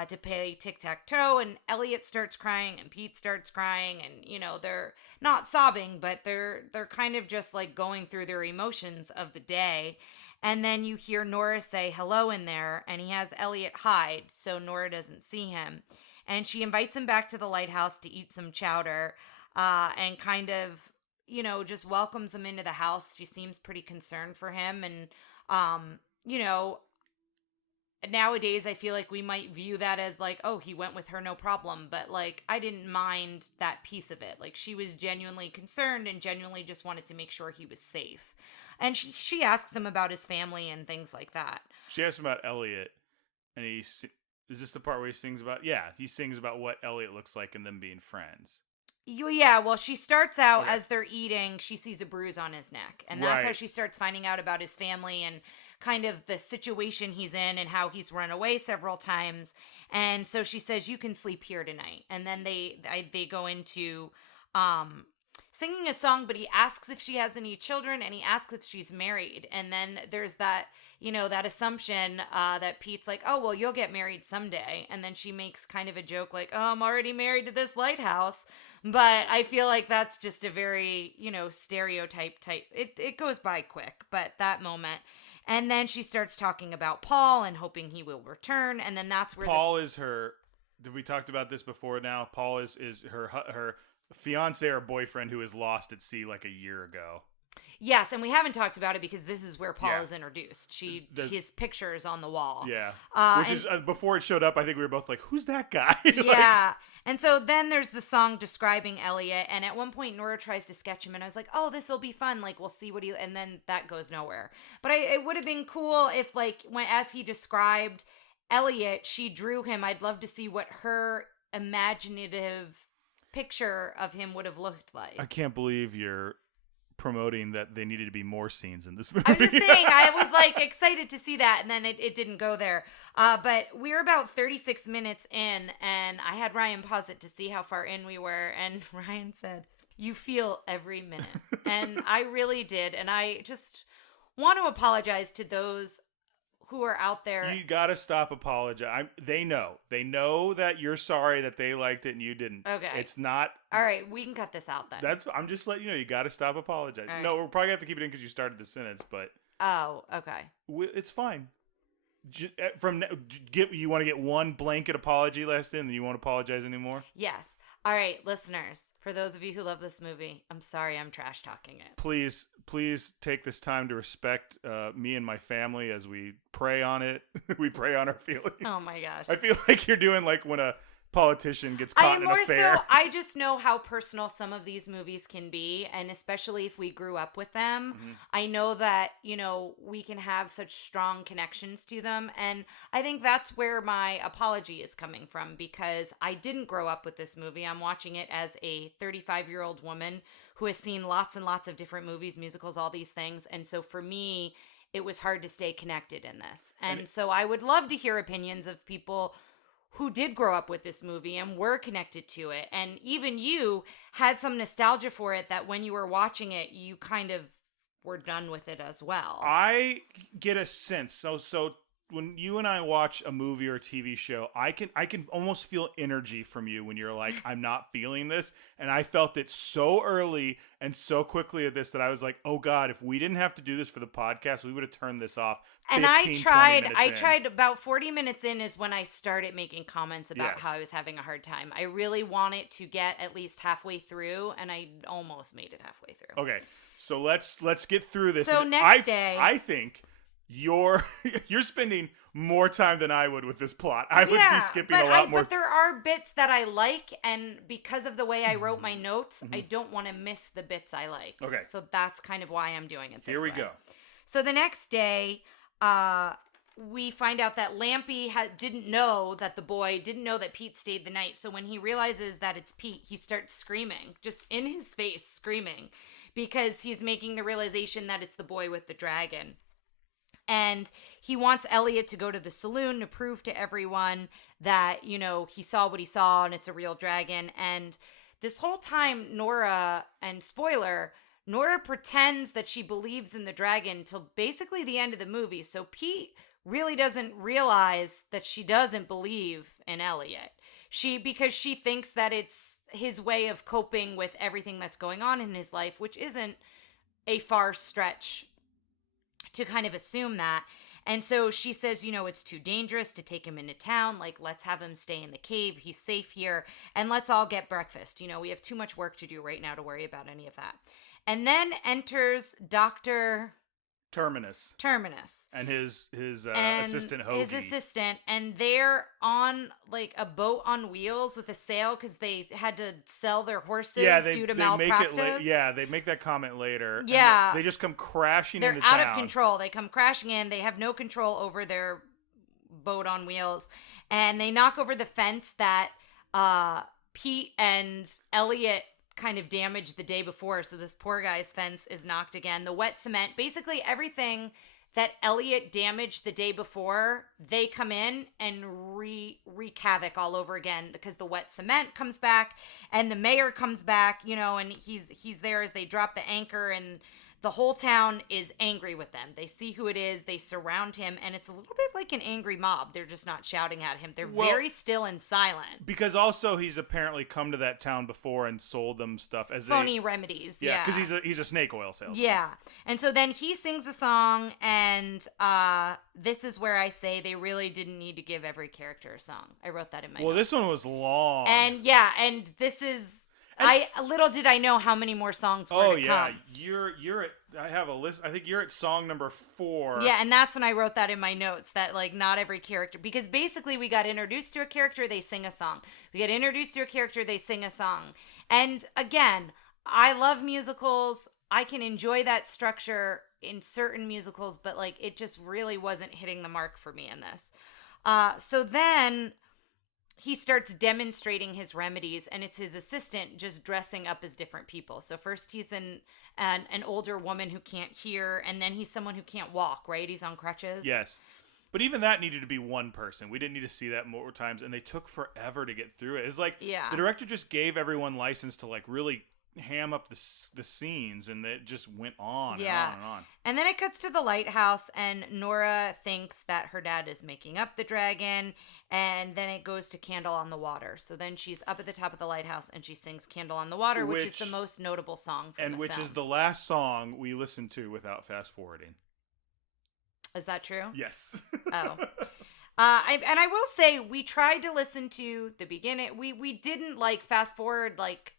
to play tic-tac-toe, and Elliot starts crying and Pete starts crying, and you know, they're not sobbing, but they're kind of just like going through their emotions of the day. And then you hear Nora say hello in there, and he has Elliot hide so Nora doesn't see him. And she invites him back to the lighthouse to eat some chowder, and kind of, you know, just welcomes him into the house. She seems pretty concerned for him. And, you know, nowadays I feel like we might view that as like, oh, he went with her, no problem. But like, I didn't mind that piece of it. Like, she was genuinely concerned and genuinely just wanted to make sure he was safe. And she asks him about his family and things like that. She asks him about Elliot, and is this the part where he sings about? Yeah, he sings about what Elliot looks like and them being friends. Yeah, well, she starts out as they're eating, she sees a bruise on his neck. And that's Right. how she starts finding out about his family and kind of the situation he's in and how he's run away several times. And so she says, you can sleep here tonight. And then they go into singing a song, but he asks if she has any children, and he asks if she's married. And then there's that, you know, that assumption that Pete's like, oh, well, you'll get married someday. And then she makes kind of a joke like, oh, I'm already married to this lighthouse. But I feel like that's just a very, you know, stereotype type. It goes by quick, but that moment. And then she starts talking about Paul and hoping he will return. And then that's where Paul is her. Have we talked about this before now? Paul is her fiance or boyfriend who is lost at sea like a year ago. Yes, and we haven't talked about it because this is where Paul is introduced. His picture is on the wall. Yeah, which is before it showed up. I think we were both like, "Who's that guy?" Yeah, and so then there's the song describing Elliot, and at one point Nora tries to sketch him, and I was like, "Oh, this will be fun. Like, we'll see what he." And then that goes nowhere. But it would have been cool if, like, as he described Elliot, she drew him. I'd love to see what her imaginative picture of him would have looked like. I can't believe you're promoting that they needed to be more scenes in this movie. I'm just saying, I was like excited to see that, and then it didn't go there. But we're about 36 minutes in, and I had Ryan pause it to see how far in we were, and Ryan said, "You feel every minute," and I really did, and I just want to apologize to those who are out there. You gotta stop apologizing. They know that you're sorry that they liked it and you didn't. Okay, it's not. All right, we can cut this out then. I'm just letting you know. You gotta stop apologizing. Right. No, we're probably gonna have to keep it in because you started the sentence, but oh, okay. It's fine. You want to get one blanket apology last in, and you won't apologize anymore? Yes. All right, listeners, for those of you who love this movie, I'm sorry I'm trash talking it. Please take this time to respect me and my family as we pray on it. We pray on our feelings. Oh my gosh. I feel like you're doing like when a politician gets caught in an affair. I just know how personal some of these movies can be, and especially if we grew up with them. Mm-hmm. I know that, you know, we can have such strong connections to them, and I think that's where my apology is coming from, because I didn't grow up with this movie. I'm watching it as a 35-year-old woman who has seen lots and lots of different movies, musicals, all these things, and so for me, it was hard to stay connected in this. And so I would love to hear opinions of people who did grow up with this movie and were connected to it. And even you had some nostalgia for it, that when you were watching it, you kind of were done with it as well. I get a sense. So when you and I watch a movie or a TV show, I can almost feel energy from you when you're like, I'm not feeling this. And I felt it so early and so quickly at this that I was like, oh God, if we didn't have to do this for the podcast, we would have turned this off. And I tried about 40 minutes in is when I started making comments about how I was having a hard time. I really wanted to get at least halfway through, and I almost made it halfway through. Okay. So let's get through this. So next day, I think you're spending more time than I would with this plot. I would be skipping a lot more. But there are bits that I like, and because of the way I wrote my notes, I don't want to miss the bits I like. Okay. So that's kind of why I'm doing it this way. Here we go. So the next day, we find out that Lampy didn't know that Pete stayed the night. So when he realizes that it's Pete, he starts screaming, just in his face, screaming, because he's making the realization that it's the boy with the dragon. And he wants Elliot to go to the saloon to prove to everyone that, you know, he saw what he saw and it's a real dragon. And this whole time, Nora, and spoiler, Nora pretends that she believes in the dragon till basically the end of the movie. So Pete really doesn't realize that she doesn't believe in Elliot. Because she thinks that it's his way of coping with everything that's going on in his life, which isn't a far stretch to kind of assume that. And so she says, you know, it's too dangerous to take him into town. Like, let's have him stay in the cave. He's safe here. And let's all get breakfast. You know, we have too much work to do right now to worry about any of that. And then enters Dr. Terminus. And his assistant Hoagie. His assistant. And they're on, like, a boat on wheels with a sail because they had to sell their horses due to malpractice. They make that comment later. Yeah. They just come crashing They're into town. out of control. They come crashing in. They have no control over their boat on wheels. And they knock over the fence that Pete and Elliot kind of damaged the day before. So this poor guy's fence is knocked again. The wet cement, basically everything that Elliot damaged the day before, they come in and wreak havoc all over again because the wet cement comes back and the mayor comes back, you know, and he's there as they drop the anchor, and the whole town is angry with them. They see who it is. They surround him, and it's a little bit like an angry mob. They're just not shouting at him. They're very still and silent. Because also he's apparently come to that town before and sold them stuff as phony remedies. Yeah, because he's a snake oil salesman. Yeah, and so then he sings a song, and this is where I say they really didn't need to give every character a song. I wrote that in my notes. Well, this one was long. And this is... little did I know how many more songs were to come. You're at, I have a list. I think you're at song number 4. Yeah, and that's when I wrote that in my notes, that like not every character, because basically we got introduced to a character, they sing a song. We get introduced to a character, they sing a song. And again, I love musicals. I can enjoy that structure in certain musicals, but like it just really wasn't hitting the mark for me in this. So then he starts demonstrating his remedies, and it's his assistant just dressing up as different people. So first he's an older woman who can't hear, and then he's someone who can't walk, right? He's on crutches. Yes. But even that needed to be one person. We didn't need to see that more times, and they took forever to get through it. It's like the director just gave everyone license to like really ham up the scenes, and it just went on and on and on. And then it cuts to the lighthouse, and Nora thinks that her dad is making up the dragon, and then it goes to Candle on the Water. So then she's up at the top of the lighthouse, and she sings Candle on the Water, which is the most notable song from the which film. is the last song we listened to without fast forwarding. Is that true? Yes. Oh. I will say, we tried to listen to the beginning. We didn't like fast forward like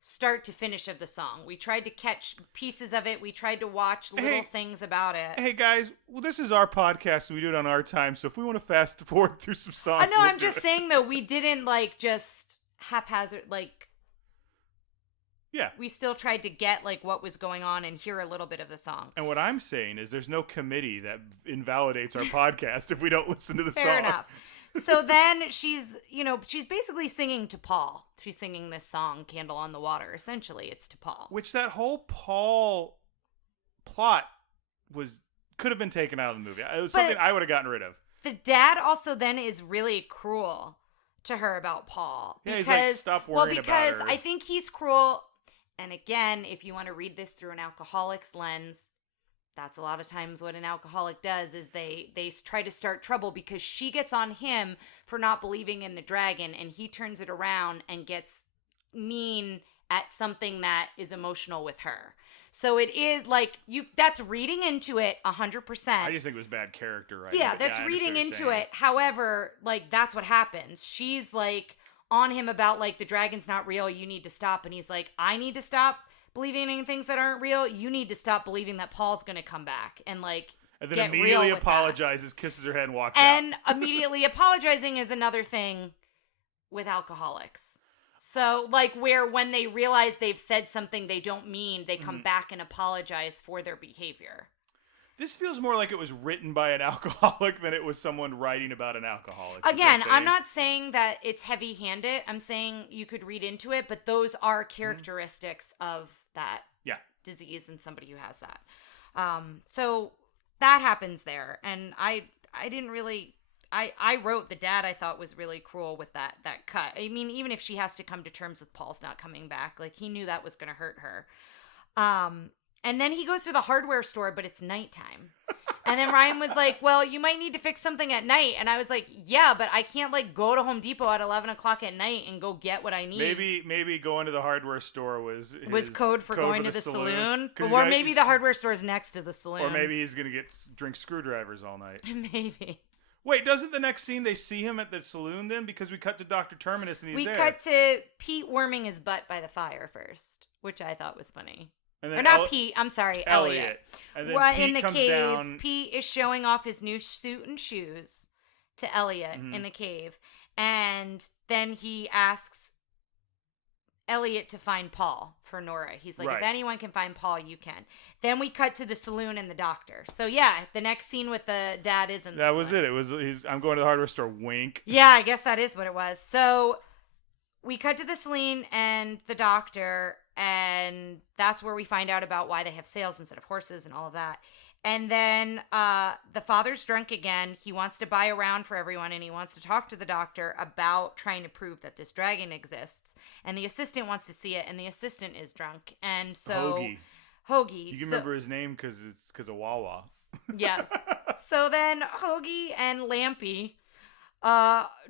start to finish of the song. We tried to catch pieces of it. We tried to watch little things about it. Hey guys, well, this is our podcast and we do it on our time, so if we want to fast forward through some songs, I know, I'm just saying though, we didn't like just haphazard, like, yeah, we still tried to get like what was going on and hear a little bit of the song. And what I'm saying is there's no committee that invalidates our podcast if we don't listen to the song. Fair enough. So then she's basically singing to Paul. She's singing this song, Candle on the Water. Essentially, it's to Paul. Which that whole Paul plot could have been taken out of the movie. It was something I would have gotten rid of. The dad also then is really cruel to her about Paul. Yeah, he's like, stop worrying about her. I think he's cruel. And again, if you want to read this through an alcoholic's lens, that's a lot of times what an alcoholic does, is they try to start trouble because she gets on him for not believing in the dragon, and he turns it around and gets mean at something that is emotional with her. So it is like that's reading into it 100%. I just think it was bad character, right? Yeah, that's reading into it. However, like that's what happens. She's like on him about like the dragon's not real, you need to stop, and he's like, I need to stop believing in things that aren't real. You need to stop believing that Paul's gonna come back and like and then get immediately real with apologizes, kisses her head, and walks out. And immediately apologizing is another thing with alcoholics. So like where when they realize they've said something they don't mean, they come back and apologize for their behavior. This feels more like it was written by an alcoholic than it was someone writing about an alcoholic. Again, I'm not saying that it's heavy-handed. I'm saying you could read into it, but those are characteristics of that disease and somebody who has that. So that happens there. And I didn't really, I wrote the dad I thought was really cruel with that cut. I mean, even if she has to come to terms with Paul's not coming back, like he knew that was going to hurt her. And then he goes to the hardware store, but it's nighttime. And then Ryan was like, well, you might need to fix something at night. And I was like, yeah, but I can't like go to Home Depot at 11 o'clock at night and go get what I need. Maybe going to the hardware store was code for going to the saloon. Or maybe the hardware store is next to the saloon. Or maybe he's going to drink screwdrivers all night. Maybe. Wait, doesn't the next scene they see him at the saloon then? Because we cut to Dr. Terminus and he's there. We cut to Pete warming his butt by the fire first, which I thought was funny. And then or not Pete, I'm sorry, Elliot. And then Pete in the comes cave, down. Pete is showing off his new suit and shoes to Elliot in the cave. And then he asks Elliot to find Paul for Nora. He's like, if anyone can find Paul, you can. Then we cut to the saloon and the doctor. So yeah, the next scene with the dad is in the saloon. Was it. It was I'm going to the hardware store, wink. Yeah, I guess that is what it was. So we cut to the saloon and the doctor, and that's where we find out about why they have sails instead of horses and all of that. And then the father's drunk again. He wants to buy a round for everyone, and he wants to talk to the doctor about trying to prove that this dragon exists. And the assistant wants to see it, and the assistant is drunk. And so Hoagie. You can remember his name because of Wawa. Yes. So then Hoagie and Lampy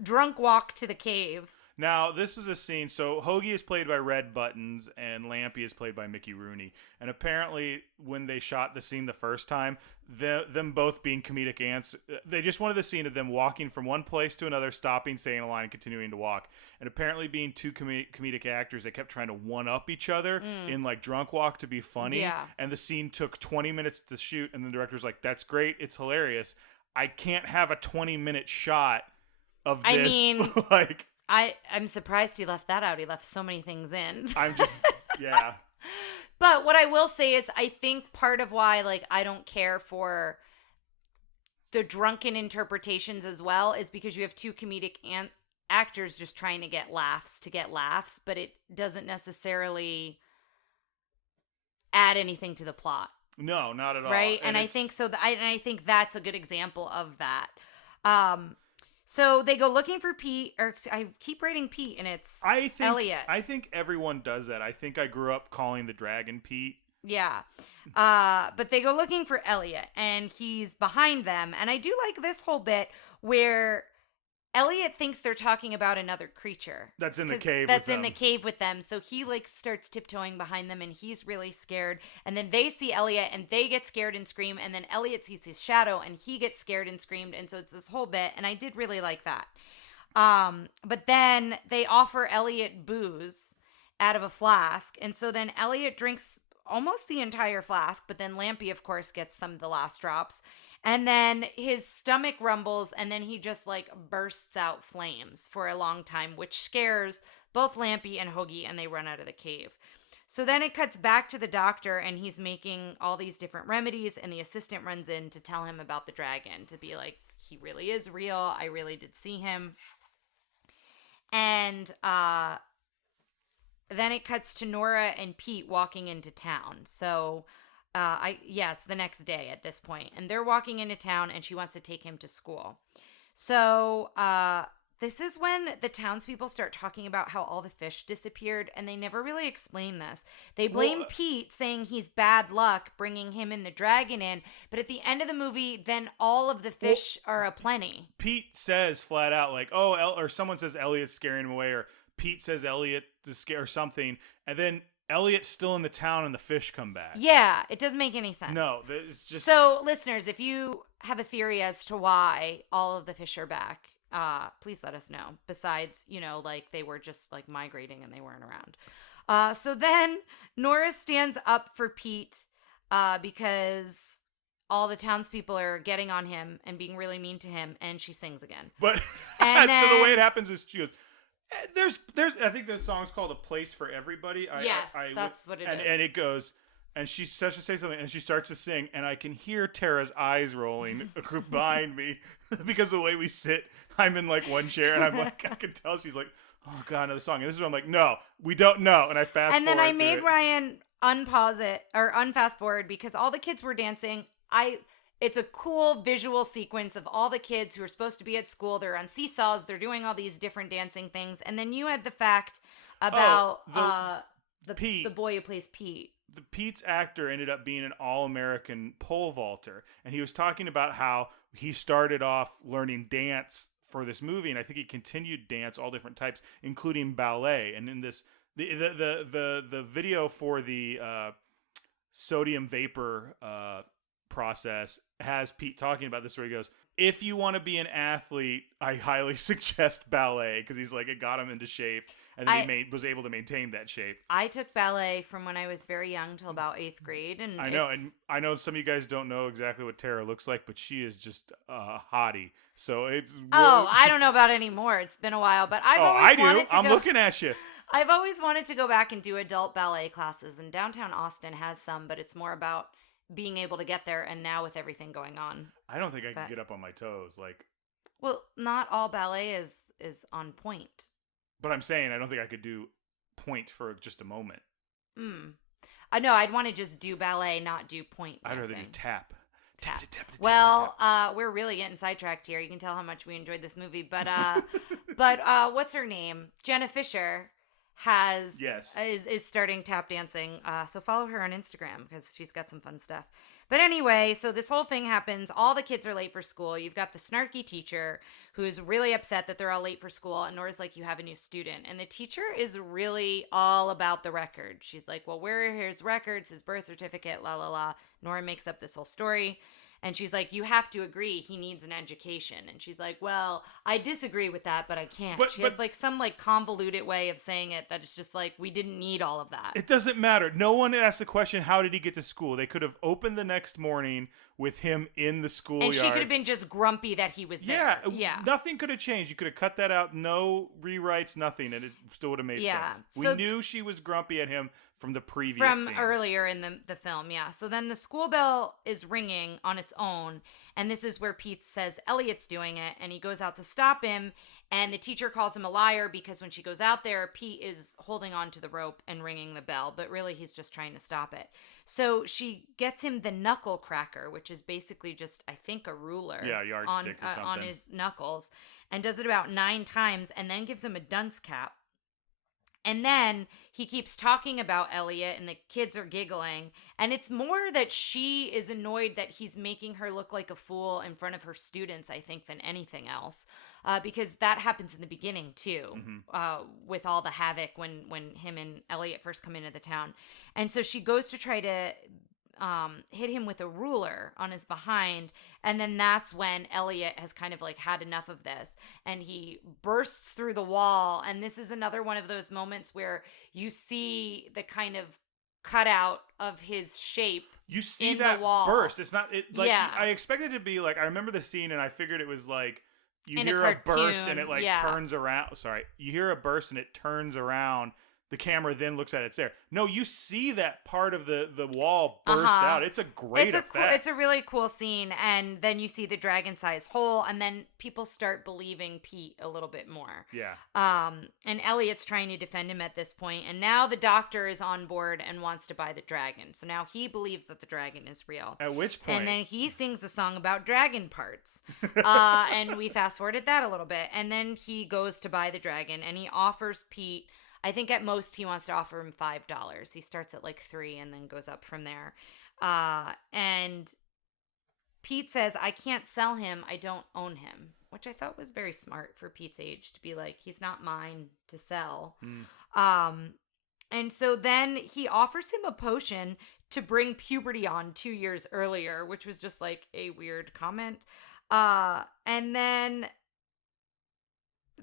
drunk walk to the cave. Now, this was a scene, so Hoagie is played by Red Buttons, and Lampy is played by Mickey Rooney. And apparently, when they shot the scene the first time, them both being comedic ants, they just wanted the scene of them walking from one place to another, stopping, saying a line, and continuing to walk. And apparently, being two comedic actors, they kept trying to one-up each other in, like, drunk walk to be funny. Yeah. And the scene took 20 minutes to shoot, and the director's like, that's great, it's hilarious. I can't have a 20-minute shot of this. I mean... like... I'm surprised he left that out. He left so many things in. Yeah. But what I will say is I think part of why, like, I don't care for the drunken interpretations as well is because you have two comedic actors just trying to get laughs, but it doesn't necessarily add anything to the plot. No, not at all. Right? And I think so. I think that's a good example of that. So they go looking for Pete, or I keep writing Pete, and it's Elliot. I think everyone does that. I think I grew up calling the dragon Pete. Yeah. But they go looking for Elliot, and he's behind them. And I do like this whole bit where Elliot thinks they're talking about another creature. That's in the cave with them. So he like starts tiptoeing behind them and he's really scared. And then they see Elliot and they get scared and scream. And then Elliot sees his shadow and he gets scared and screamed. And so it's this whole bit. And I did really like that. But then they offer Elliot booze out of a flask. And so then Elliot drinks almost the entire flask. But then Lampy, of course, gets some of the last drops. And then his stomach rumbles and then he just like bursts out flames for a long time, which scares both Lampy and Hoagie and they run out of the cave. So then it cuts back to the doctor and he's making all these different remedies and the assistant runs in to tell him about the dragon, to be like, he really is real. I really did see him. And then it cuts to Nora and Pete walking into town. So it's the next day at this point, and they're walking into town and she wants to take him to school. So this is when the townspeople start talking about how all the fish disappeared, and they never really explain this. They blame Pete, saying he's bad luck bringing him and the dragon in, but at the end of the movie, then all of the fish are aplenty. Pete says flat out, like, or someone says Elliot's scaring him away, or Pete says Elliot is scared or something, and then Elliot's still in the town and the fish come back. Yeah, it doesn't make any sense. No, it's just... So, listeners, if you have a theory as to why all of the fish are back, please let us know. Besides, like they were just like migrating and they weren't around. So then Nora stands up for Pete because all the townspeople are getting on him and being really mean to him, and she sings again. But and then, so the way it happens is she goes... There's. I think the song's called "A Place for Everybody." That's what it is. And it goes, and she starts to say something, and she starts to sing, and I can hear Tara's eyes rolling behind me because the way we sit, I'm in like one chair, and I'm like, I can tell she's like, oh god, another song. And this is where I'm like, no, we don't know, and I fast. And then I made Ryan unpause it or unfast forward because all the kids were dancing. it's a cool visual sequence of all the kids who are supposed to be at school. They're on seesaws. They're doing all these different dancing things. And then you had the fact about the boy who plays Pete. The Pete's actor ended up being an all-American pole vaulter, and he was talking about how he started off learning dance for this movie, and I think he continued dance, all different types, including ballet. And in this, the video for the sodium vapor process has Pete talking about this, where he goes, if you want to be an athlete, I highly suggest ballet, because he's like, it got him into shape, and then he was able to maintain that shape. I took ballet from when I was very young till about 8th grade, and I know some of you guys don't know exactly what Tara looks like, but she is just a hottie. So it's I don't know about anymore. It's been a while, but I'm looking at you. I've always wanted to go back and do adult ballet classes, and downtown Austin has some, but it's more about being able to get there, and now with everything going on, I don't think I can get up on my toes. Well, not all ballet is on point. But I'm saying I don't think I could do point for just a moment. I know, I'd want to just do ballet, not do point dancing. I'd rather do tap. Well, we're really getting sidetracked here. You can tell how much we enjoyed this movie. But what's her name? Jenna Fisher is starting tap dancing. So follow her on Instagram because she's got some fun stuff. But anyway, so this whole thing happens. All the kids are late for school. You've got the snarky teacher who's really upset that they're all late for school. And Nora's like, you have a new student. And the teacher is really all about the record. She's like, well, where are his records, his birth certificate, la, la, la. Nora makes up this whole story. And she's like, you have to agree he needs an education. And she's like, well, I disagree with that, but I can't. She has some convoluted way of saying it that it's just like, we didn't need all of that. It doesn't matter. No one asked the question, how did he get to school? They could have opened the next morning with him in the schoolyard. And she could have been just grumpy that he was there. Yeah. Nothing could have changed. You could have cut that out. No rewrites, nothing. And it still would have made sense. We knew she was grumpy at him from the previous scene. Earlier in the film, yeah. So then the school bell is ringing on its own, and this is where Pete says Elliot's doing it, and he goes out to stop him, and the teacher calls him a liar because when she goes out there, Pete is holding on to the rope and ringing the bell, but really he's just trying to stop it. So she gets him the knuckle cracker, which is basically just, I think, a ruler. Yeah, yardstick or something. On his knuckles, and does it about 9 times, and then gives him a dunce cap. And then he keeps talking about Elliot, and the kids are giggling. And it's more that she is annoyed that he's making her look like a fool in front of her students, I think, than anything else. Because that happens in the beginning, too, with all the havoc when him and Elliot first come into the town. And so she goes to try to hit him with a ruler on his behind, and then that's when Elliot has kind of had enough of this, and he bursts through the wall. And this is another one of those moments where you see the kind of cutout of his shape. You see in that the wall. Burst. It's not. I expected it to be I remember the scene, and I figured it was you hear a burst and it turns around. Sorry, you hear a burst and it turns around. The camera then looks at it's there. No, you see that part of the wall burst out. It's a great effect. It's a really cool scene. And then you see the dragon-sized hole, and then people start believing Pete a little bit more. Yeah. And Elliot's trying to defend him at this point, and now the doctor is on board and wants to buy the dragon. So now he believes that the dragon is real. At which point... And then he sings a song about dragon parts. And we fast-forwarded that a little bit. And then he goes to buy the dragon, and he offers Pete... I think at most he wants to offer him $5. He starts at $3 and then goes up from there. And Pete says, I can't sell him. I don't own him, which I thought was very smart for Pete's age to be he's not mine to sell. And so then he offers him a potion to bring puberty on 2 years earlier, which was just a weird comment. And then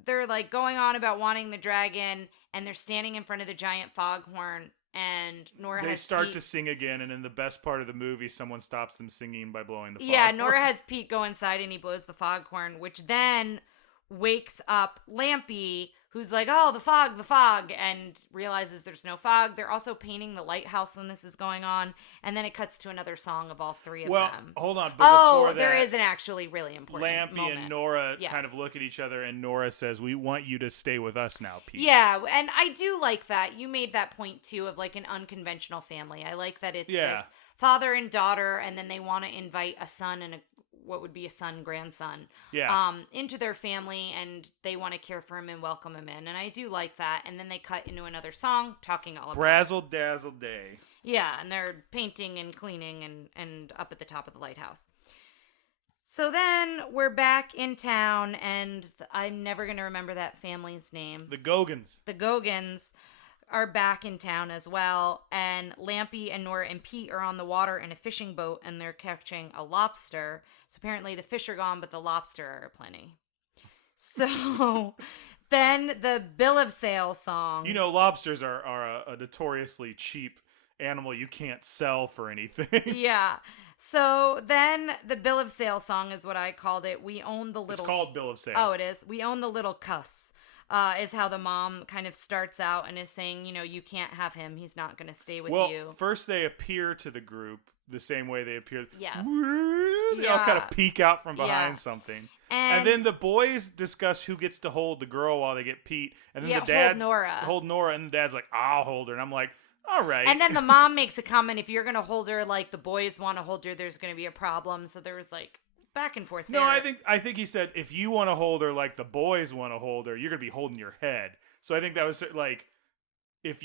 they're going on about wanting the dragon, and they're standing in front of the giant foghorn, and Nora start to sing again, and in the best part of the movie, someone stops them singing by blowing the foghorn. Yeah, Nora has Pete go inside, and he blows the foghorn, which then wakes up Lampy, who's like, oh, the fog, and realizes there's no fog. They're also painting the lighthouse when this is going on, and then it cuts to another song of all three of them. Hold on. But before that, there is an actually really important Lampy moment. and Nora kind of look at each other, and Nora says, we want you to stay with us now, Pete. Yeah, and I do like that. You made that point, too, of like an unconventional family. I like that it's this father and daughter, and then they want to invite a son and what would be a son, grandson, into their family, and they want to care for him and welcome him in. And I do like that. And then they cut into another song talking all about Brazzle Dazzle Day. Yeah, and they're painting and cleaning and up at the top of the lighthouse. So then we're back in town, and I'm never going to remember that family's name. The Gogans. The Gogans are back in town as well, and Lampy and Nora and Pete are on the water in a fishing boat, and they're catching a lobster. So apparently the fish are gone, but the lobster are plenty. So then the bill of sale song. You know, lobsters are a notoriously cheap animal you can't sell for anything. Yeah. So then the bill of sale song is what I called it. We own the little... It's called bill of sale. Oh, it is. We own the little cuss. Is how the mom kind of starts out and is saying, you can't have him. He's not going to stay with you. Well, first they appear to the group the same way they appear. Yes. They all kind of peek out from behind something. And then the boys discuss who gets to hold the girl while they get Pete. And then the dad hold Nora, and the dad's like, I'll hold her. And I'm like, all right. And then the mom makes a comment, if you're going to hold her like the boys want to hold her, there's going to be a problem. So there was like back and forth there. No, I think he said, if you want to hold her like the boys want to hold her, you're going to be holding your head. So I think that was like, if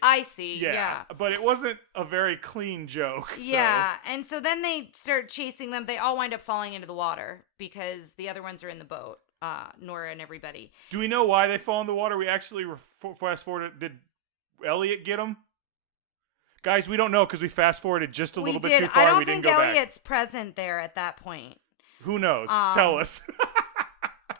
I see, yeah. But it wasn't a very clean joke. So. Yeah, and so then they start chasing them. They all wind up falling into the water because the other ones are in the boat, Nora and everybody. Do we know why they fall in the water? We actually fast forwarded. Did Elliot get them? Guys, we don't know because we fast forwarded just a little bit too far. We didn't go back. I don't think Elliot's present there at that point. Who knows? Tell us.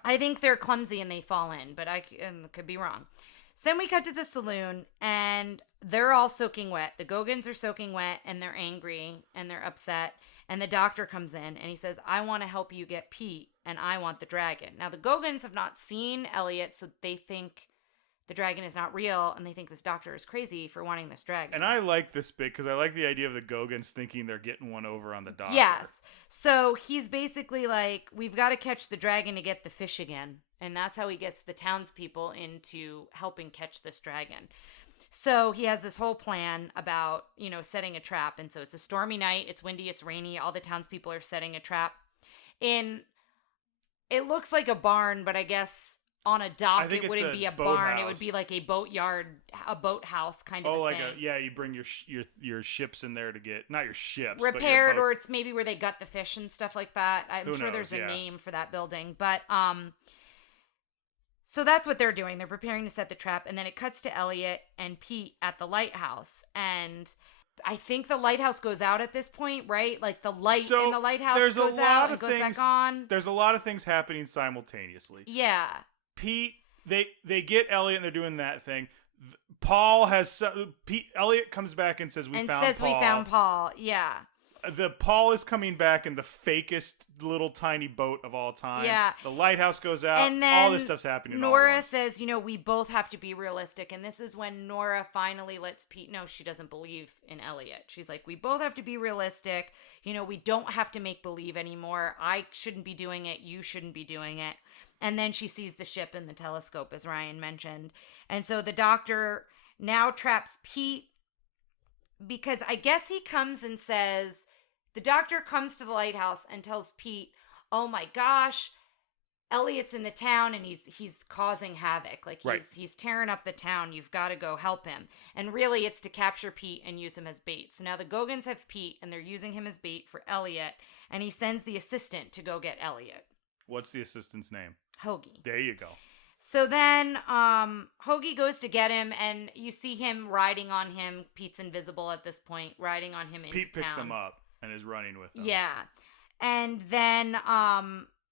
I think they're clumsy and they fall in, but I could be wrong. So then we cut to the saloon, and they're all soaking wet. The Gogans are soaking wet, and they're angry, and they're upset. And the doctor comes in, and he says, I want to help you get Pete, and I want the dragon. Now, the Gogans have not seen Elliot, so they think the dragon is not real, and they think this doctor is crazy for wanting this dragon. And I like this bit, because I like the idea of the Gogans thinking they're getting one over on the doctor. Yes. So he's basically like, we've got to catch the dragon to get the fish again. And that's how he gets the townspeople into helping catch this dragon. So he has this whole plan about, setting a trap. And so it's a stormy night. It's windy. It's rainy. All the townspeople are setting a trap. It looks like a barn, but I guess on a dock it wouldn't be a barn. House. It would be like a boatyard, a boathouse kind of thing. You bring your ships in there to get, not your ships, repaired, but or it's maybe where they gut the fish and stuff like that. I'm sure there's a name for that building. But so that's what they're doing. They're preparing to set the trap, and then it cuts to Elliot and Pete at the lighthouse. And I think the lighthouse goes out at this point, right? Like the light in the lighthouse goes out and goes back on. There's a lot of things happening simultaneously. Yeah. Pete, they get Elliot and they're doing that thing. Elliot comes back and says, we found Paul. Yeah. Paul is coming back in the fakest little tiny boat of all time. Yeah. The lighthouse goes out. And then all this stuff's happening. Nora says, we both have to be realistic. And this is when Nora finally lets Pete know she doesn't believe in Elliot. She's like, we both have to be realistic. We don't have to make believe anymore. I shouldn't be doing it. You shouldn't be doing it. And then she sees the ship in the telescope, as Ryan mentioned. And so the doctor now traps Pete because I guess he comes and says, the doctor comes to the lighthouse and tells Pete, oh my gosh, Elliot's in the town and he's causing havoc. Like he's tearing up the town. You've got to go help him. And really it's to capture Pete and use him as bait. So now the Gogans have Pete and they're using him as bait for Elliot. And he sends the assistant to go get Elliot. What's the assistant's name? Hoagie. There you go. So then Hoagie goes to get him, and you see him riding on him. Pete's invisible at this point, riding on him into town. Pete picks him up and is running with him. Yeah. And then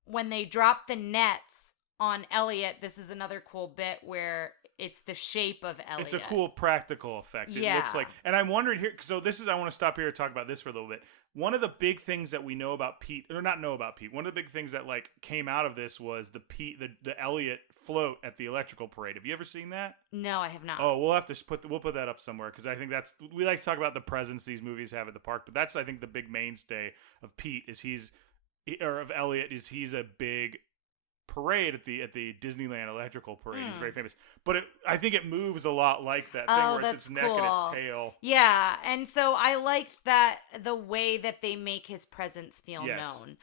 when they drop the nets on Elliot, this is another cool bit where it's the shape of Elliot. It's a cool practical effect. It looks like, and I'm wondering here. So this is, I want to stop here and talk about this for a little bit. One of the big things that we know about Pete, or not know about Pete, one of the big things that like came out of this was the Elliot float at the electrical parade. Have you ever seen that? No, I have not. Oh, we'll have to we'll put that up somewhere, because I think we like to talk about the presence these movies have at the park, but that's, I think, the big mainstay of Pete of Elliot is he's a big parade at the Disneyland electrical parade. He's very famous, but I think it moves a lot like that thing where it's its neck and its tail. Yeah, and so I liked that the way that they make his presence feel known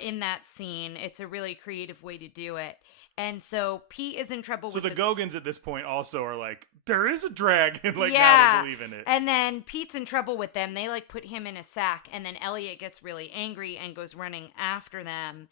in that scene. It's a really creative way to do it. And so Pete is in trouble with the Gogans at this point also are like, there is a dragon. Like, now yeah. they believe in it. And then Pete's in trouble with them. They like put him in a sack, and then Elliot gets really angry and goes running after them.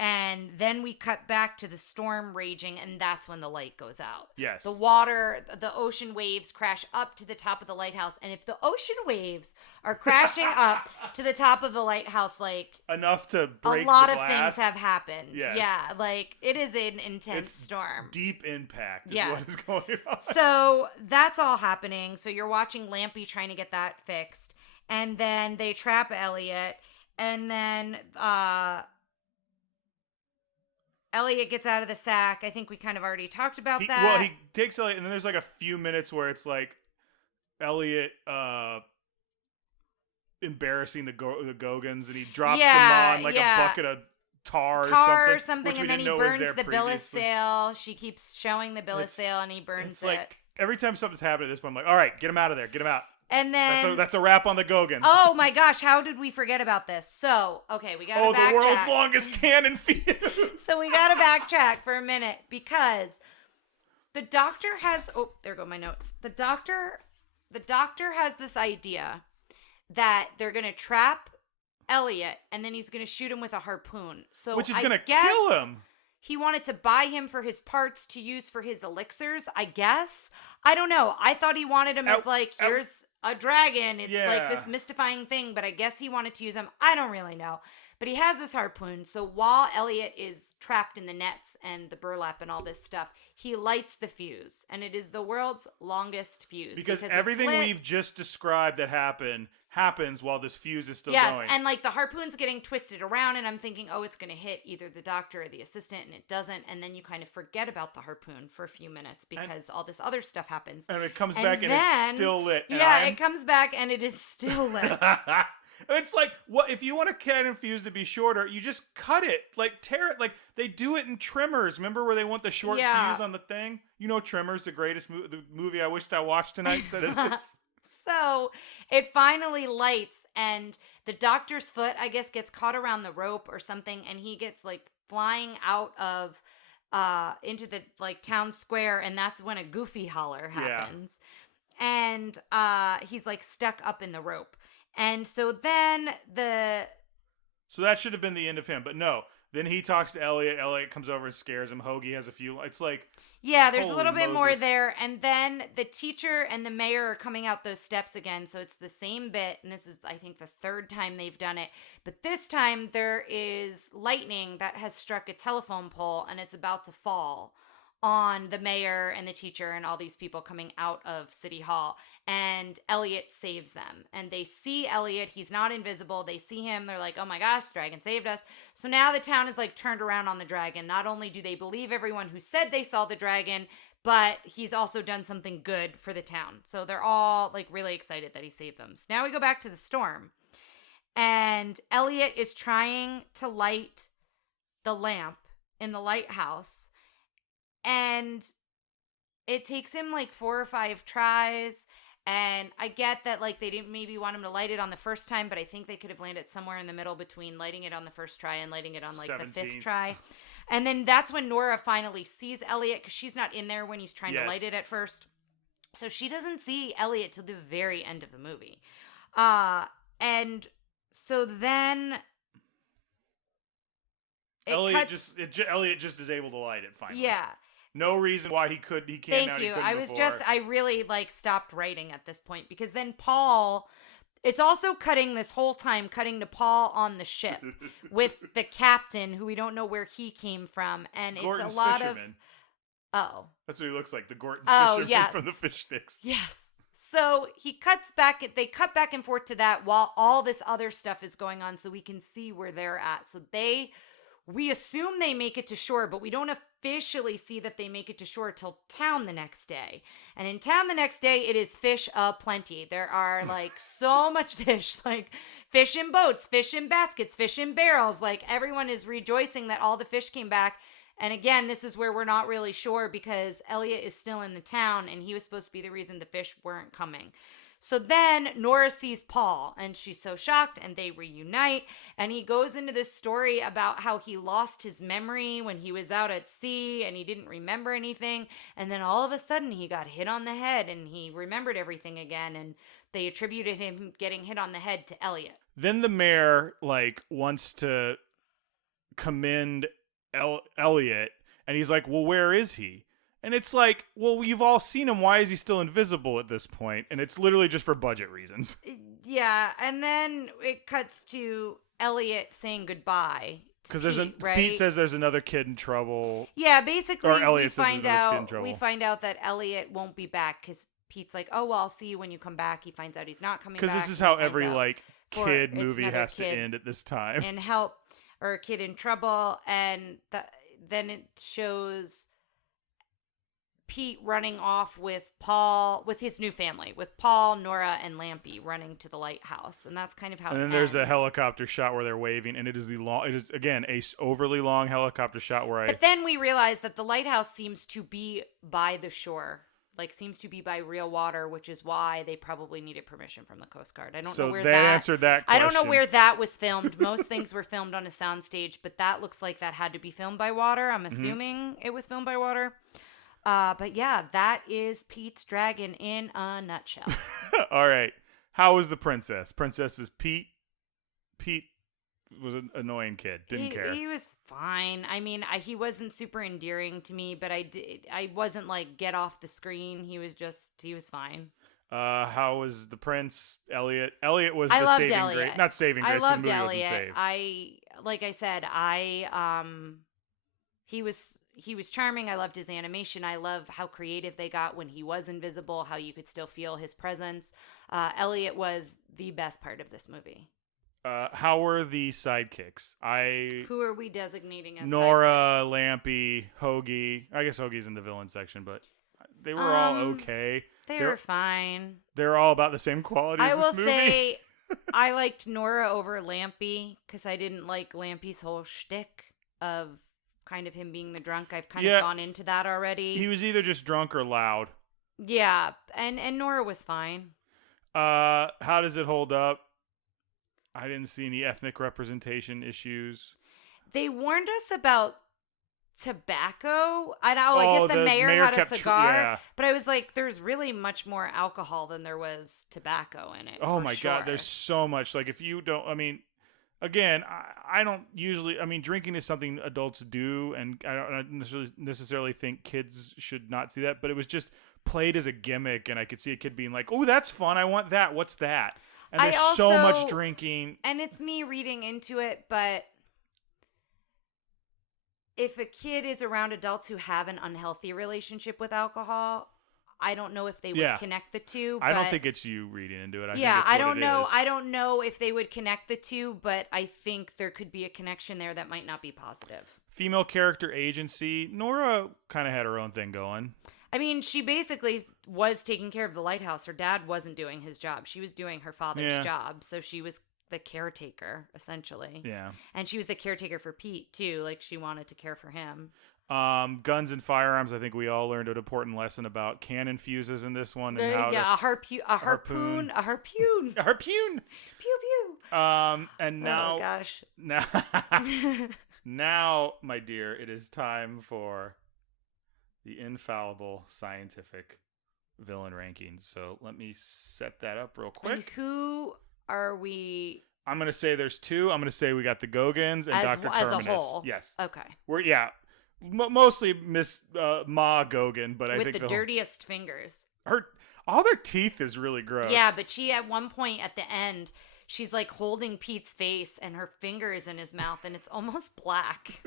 And then we cut back to the storm raging, and that's when the light goes out. Yes. The ocean waves crash up to the top of the lighthouse. And if the ocean waves are crashing up to the top of the lighthouse, like... enough to break a lot the of glass. things have happened. Yes. Yeah, like, it is an intense storm. Deep impact is what is going on. So that's all happening. So you're watching Lampy trying to get that fixed. And then they trap Elliot. And then... Elliot gets out of the sack. I think we kind of already talked about that. Well, he takes Elliot, and then there's like a few minutes where it's like Elliot embarrassing the Gogans, and he drops them on like a bucket of tar or something, and then he burns the bill of sale. She keeps showing the bill of sale, and he burns it. Like every time something's happening at this point, I'm like, all right, get him out of there, get him out. And then that's a wrap on the Gogans. Oh my gosh, how did we forget about this? So, okay, we gotta backtrack. The world's longest cannon fuse. So we gotta backtrack for a minute, because the doctor has there go my notes. The doctor has this idea that they're gonna trap Elliot, and then he's gonna shoot him with a harpoon. So which is gonna kill him. He wanted to buy him for his parts to use for his elixirs, I guess. I don't know. I thought he wanted him as like, here's a dragon. It's like this mystifying thing, but I guess he wanted to use him. I don't really know. But he has this harpoon. So while Elliot is trapped in the nets and the burlap and all this stuff, he lights the fuse. And it is the world's longest fuse. Because everything we've just described that happens while this fuse is still going. Yes, and like the harpoon's getting twisted around, and I'm thinking, oh, it's going to hit either the doctor or the assistant, and it doesn't. And then you kind of forget about the harpoon for a few minutes because all this other stuff happens. And it comes back and it's still lit. It comes back and it is still lit. It's like, what if you want a cannon fuse to be shorter, you just cut it, like tear it, like they do it in Tremors. Remember where they want the short fuse on the thing? You know, Tremors, the greatest the movie I wished I watched tonight. Said it is. So it finally lights, and the doctor's foot, I guess, gets caught around the rope or something, and he gets like flying out of into the like town square, and that's when a goofy holler happens. And he's like stuck up in the rope. And so then So that should have been the end of him, but no. Then he talks to Elliot. Elliot comes over and scares him. Hoagie has a few. It's like... Yeah, there's a little bit more there. And then the teacher and the mayor are coming out those steps again. So it's the same bit. And this is, I think, the third time they've done it. But this time there is lightning that has struck a telephone pole, and it's about to fall on the mayor and the teacher and all these people coming out of City Hall. And Elliot saves them. And they see Elliot. He's not invisible. They see him. They're like, oh my gosh, dragon saved us. So now the town is like turned around on the dragon. Not only do they believe everyone who said they saw the dragon, but he's also done something good for the town. So they're all like really excited that he saved them. So now we go back to the storm. And Elliot is trying to light the lamp in the lighthouse. And it takes him like 4 or 5 tries. And I get that like they didn't maybe want him to light it on the first time, but I think they could have landed somewhere in the middle between lighting it on the first try and lighting it on like 17th. The 5th try. And then that's when Nora finally sees Elliot, because she's not in there when he's trying to light it at first. So she doesn't see Elliot till the very end of the movie. And so then Elliot just is able to light it finally. Yeah. No reason why he can't. Thank you. I really like stopped writing at this point, because then Paul It's also cutting this whole time, cutting to Paul on the ship with the captain, who we don't know where he came from, and Gorton's it's a lot fisherman. of That's what he looks like, the Gorton's fisherman yes. from the fish sticks. Yes. So they cut back and forth to that while all this other stuff is going on, so we can see where they're at. So we assume they make it to shore, but we don't officially see that they make it to shore till town the next day. And in town the next day, it is fish aplenty. There are like so much fish, like fish in boats, fish in baskets, fish in barrels. Like everyone is rejoicing that all the fish came back. And again, this is where we're not really sure because Elliot is still in the town and he was supposed to be the reason the fish weren't coming. So then Nora sees Paul and she's so shocked and they reunite. And he goes into this story about how he lost his memory when he was out at sea and he didn't remember anything. And then all of a sudden he got hit on the head and he remembered everything again. And they attributed him getting hit on the head to Elliot. Then the mayor wants to commend Elliot and he's like, well, where is he? And it's like, well, you've all seen him. Why is he still invisible at this point? And it's literally just for budget reasons. Yeah, and then it cuts to Elliot saying goodbye. Because right? Pete says there's another kid in trouble. Yeah, basically, or Elliot we says there's find another kid in out trouble. that Elliot won't be back because Pete's like, oh, well, I'll see you when you come back. He finds out he's not coming back. Because this is how every kid movie has to end at this time. And a kid in trouble, and then it shows Pete running off with his new family, with Paul, Nora, and Lampy running to the lighthouse, and that's kind of how. And then there's a helicopter shot where they're waving, and it is again a overly long helicopter shot where But then we realize that the lighthouse seems to be by the shore, seems to be by real water, which is why they probably needed permission from the Coast Guard. I don't know where answered that question. I don't know where that was filmed. Most things were filmed on a soundstage, but that looks like that had to be filmed by water. I'm assuming it was filmed by water. But yeah, that is Pete's Dragon in a nutshell. All right. How was the princess? Princess is Pete. Pete was an annoying kid. Didn't care. He was fine. I mean, he wasn't super endearing to me, but I wasn't like get off the screen. He was fine. How was the prince? Elliot. Elliot was I the loved saving Elliot. grace. Not saving grace. I loved the movie Elliot. Like I said, he was charming. I loved his animation. I love how creative they got when he was invisible, how you could still feel his presence. Elliot was the best part of this movie. How were the sidekicks? Who are we designating as Nora, sidekicks? Lampy, Hoagie. I guess Hoagie's in the villain section, but they were all okay. They were fine. They're all about the same quality as this movie. I will say I liked Nora over Lampy because I didn't like Lampy's whole shtick of kind of him being the drunk. I've kind of gone into that already. He was either just drunk or loud. Yeah, and Nora was fine. How does it hold up? I didn't see any ethnic representation issues. They warned us about tobacco. I guess the mayor had a cigar, but I was like, there's really much more alcohol than there was tobacco in it. Oh my God, there's so much. Like if you don't, I mean, again, I don't usually, I mean, drinking is something adults do, and I don't necessarily think kids should not see that, but it was just played as a gimmick, and I could see a kid being like, oh, that's fun, I want that, what's that? And there's so much drinking. And it's me reading into it, but if a kid is around adults who have an unhealthy relationship with alcohol, I don't know if they would connect the two. I don't think it's you reading into it. I don't know. I don't know if they would connect the two, but I think there could be a connection there that might not be positive. Female character agency. Nora kind of had her own thing going. I mean, she basically was taking care of the lighthouse. Her dad wasn't doing his job. She was doing her father's job. So she was the caretaker, essentially. Yeah. And she was the caretaker for Pete, too. Like, she wanted to care for him. Guns and firearms. I think we all learned an important lesson about cannon fuses in this one. And how a harpoon. Pew pew. And now, oh gosh, now, my dear, it is time for the infallible scientific villain rankings. So let me set that up real quick. And who are we? I'm gonna say there's two. I'm gonna say we got the Gogans and Dr. Terminus. As a whole. Yes. Okay. Mostly Miss Ma Gogan, but I think with the dirtiest fingers. All their teeth is really gross. Yeah, but she at one point at the end, she's like holding Pete's face and her finger is in his mouth and it's almost black.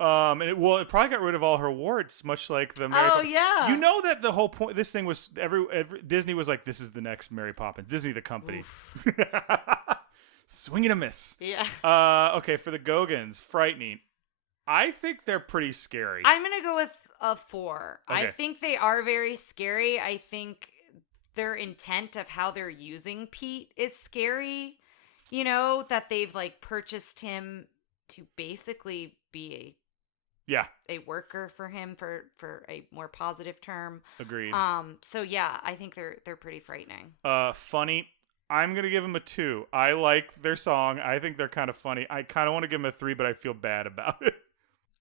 And it probably got rid of all her warts, much like the Mary. Oh yeah. You know that the whole point. This thing was every Disney was like, this is the next Mary Poppins. Disney, the company. Swing and a miss. Yeah. Okay, for the Gogans, frightening. I think they're pretty scary. I'm gonna go with a 4. Okay. I think they are very scary. I think their intent of how they're using Pete is scary. You know, that they've like purchased him to basically be a worker for him for a more positive term. Agreed. So yeah, I think they're pretty frightening. Funny. I'm gonna give them a 2. I like their song. I think they're kind of funny. I kind of want to give them a 3, but I feel bad about it.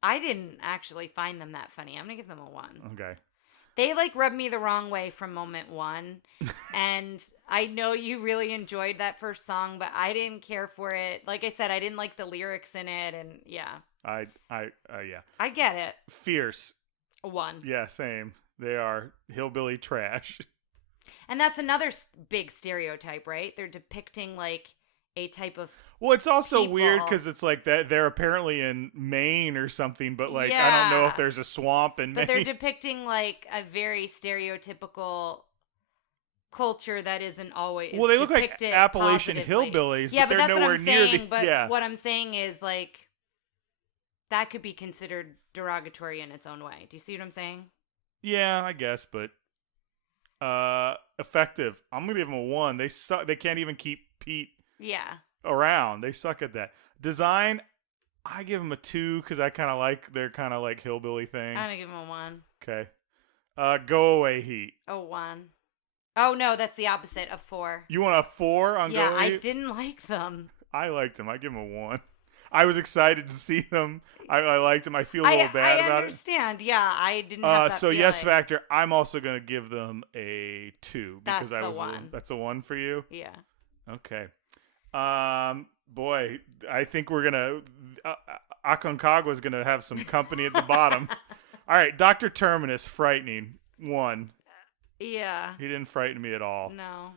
I didn't actually find them that funny. I'm gonna give them a 1. Okay. They like rubbed me the wrong way from moment 1, and I know you really enjoyed that first song, but I didn't care for it. Like I said, I didn't like the lyrics in it, and yeah. Yeah. I get it. Fierce. A 1. Yeah, same. They are hillbilly trash. And that's another big stereotype, right? They're depicting like a type of Well, it's also people. weird because it's like that they're apparently in Maine or something, but like I don't know if there's a swamp in Maine. But they're depicting like a very stereotypical culture that isn't always. Well, they look like Appalachian positively. hillbillies, Yeah, but but they're that's nowhere what I'm near saying. the. But Yeah. what I'm saying is like that could be considered derogatory in its own way. Do you see what I'm saying? Yeah, I guess, but effective. I'm gonna give them a 1. They suck. They can't even keep Pete around. They suck at that. Design, I give them a 2 because I kind of like their kind of like hillbilly thing. I'm gonna give them a 1. Okay. Go away heat. A 1. Oh no, that's the opposite of 4. You want a 4 on Yeah, Go Away I Heat? didn't like them. I liked them. I give them a 1. I was excited to see them. I liked them. I feel a little bad about it. I understand. Yeah, I didn't have that So feeling. yes factor. I'm also gonna give them a 2 because That's I a was 1. That's a 1 for you. Yeah. Okay. Boy, I think we're gonna Aconcagua gonna have some company at the bottom. All right, Dr. Terminus, frightening 1. Yeah. He didn't frighten me at all. No.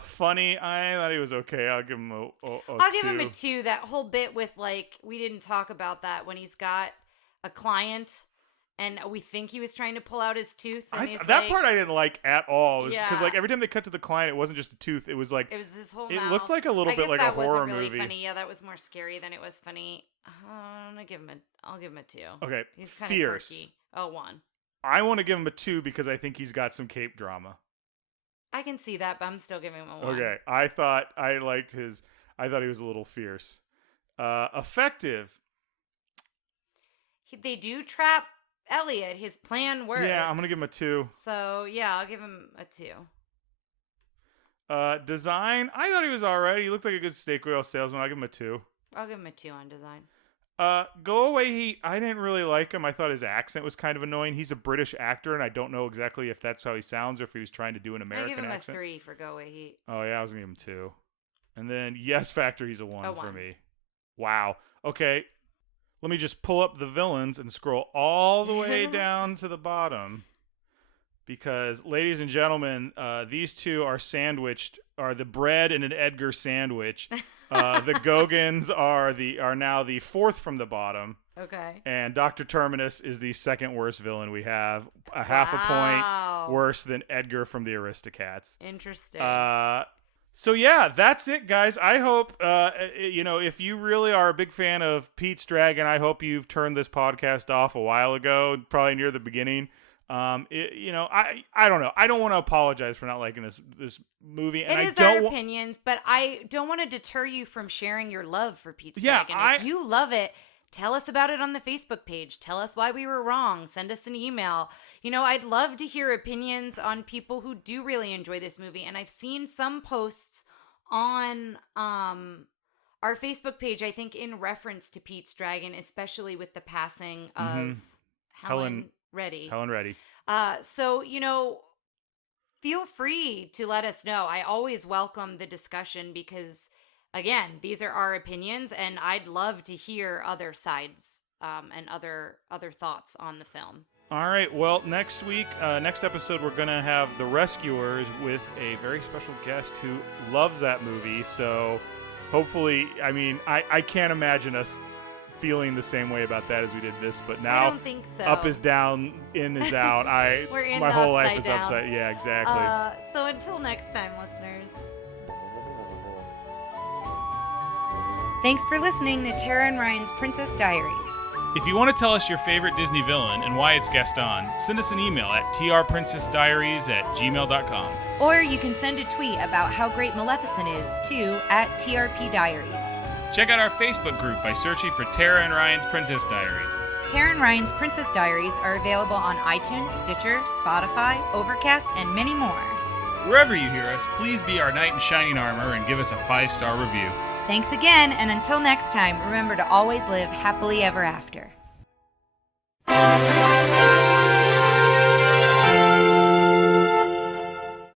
Funny, I thought he was okay. I'll give him a I'll 2. give him a 2. That whole bit with like we didn't talk about that when he's got a client and we think he was trying to pull out his tooth. And That part I didn't like at all. Because like Yeah. every time they cut to the client, it wasn't just a tooth. It was like it was his whole it mouth. looked like a little I bit guess like a that horror wasn't really movie. funny. Yeah, that was more scary than it was funny. I'll give him a 2. Okay, He's kind of fierce. quirky. Oh, 1. I want to give him a 2 because I think he's got some cape drama. I can see that, but I'm still giving him a 1. Okay, I thought I liked his. I thought he was a little fierce. Effective. They do trap Elliot. His plan works. Yeah, I'm gonna give him a 2. So yeah, I'll give him a 2. Design. I thought he was alright. He looked like a good steak oil salesman. I'll give him a 2. I'll give him a 2 on design. Go away. I didn't really like him. I thought his accent was kind of annoying. He's a British actor, and I don't know exactly if that's how he sounds or if he was trying to do an American I give him accent. a 3 for Go Away Heat. Oh yeah, I was gonna give him 2. And then yes factor, he's a 1 A for 1. me. Wow. Okay. Let me just pull up the villains and scroll all the way down to the bottom. Because, ladies and gentlemen, these two are the bread in an Edgar sandwich. The Gogans are now the 4th from the bottom. Okay. And Dr. Terminus is the 2nd worst villain we have. Half a point worse than Edgar from the Aristocats. Interesting. So yeah, that's it, guys. I hope, if you really are a big fan of Pete's Dragon, I hope you've turned this podcast off a while ago, probably near the beginning. I don't know. I don't want to apologize for not liking this movie. And it is our opinions, but I don't want to deter you from sharing your love for Pete's Dragon. If you love it, tell us about it on the Facebook page. Tell us why we were wrong. Send us an email. I'd love to hear opinions on people who do really enjoy this movie. And I've seen some posts on our Facebook page, I think, in reference to Pete's Dragon, especially with the passing of Helen Reddy. So, feel free to let us know. I always welcome the discussion because, again, these are our opinions, and I'd love to hear other sides and other thoughts on the film. All right. Well, next week, next episode, we're going to have The Rescuers with a very special guest who loves that movie. So hopefully, I mean, I can't imagine us feeling the same way about that as we did this. But now, I don't think so. up is down, in is out. We're in my the whole life upside is down. upside. Yeah, exactly. So until next time, listeners. Thanks for listening to Tara and Ryan's Princess Diaries. If you want to tell us your favorite Disney villain and why it's Gaston, send us an email at trprincessdiaries@gmail.com. Or you can send a tweet about how great Maleficent is to @TRPDiaries. Check out our Facebook group by searching for Tara and Ryan's Princess Diaries. Tara and Ryan's Princess Diaries are available on iTunes, Stitcher, Spotify, Overcast, and many more. Wherever you hear us, please be our knight in shining armor and give us a 5-star review. Thanks again, and until next time, remember to always live happily ever after.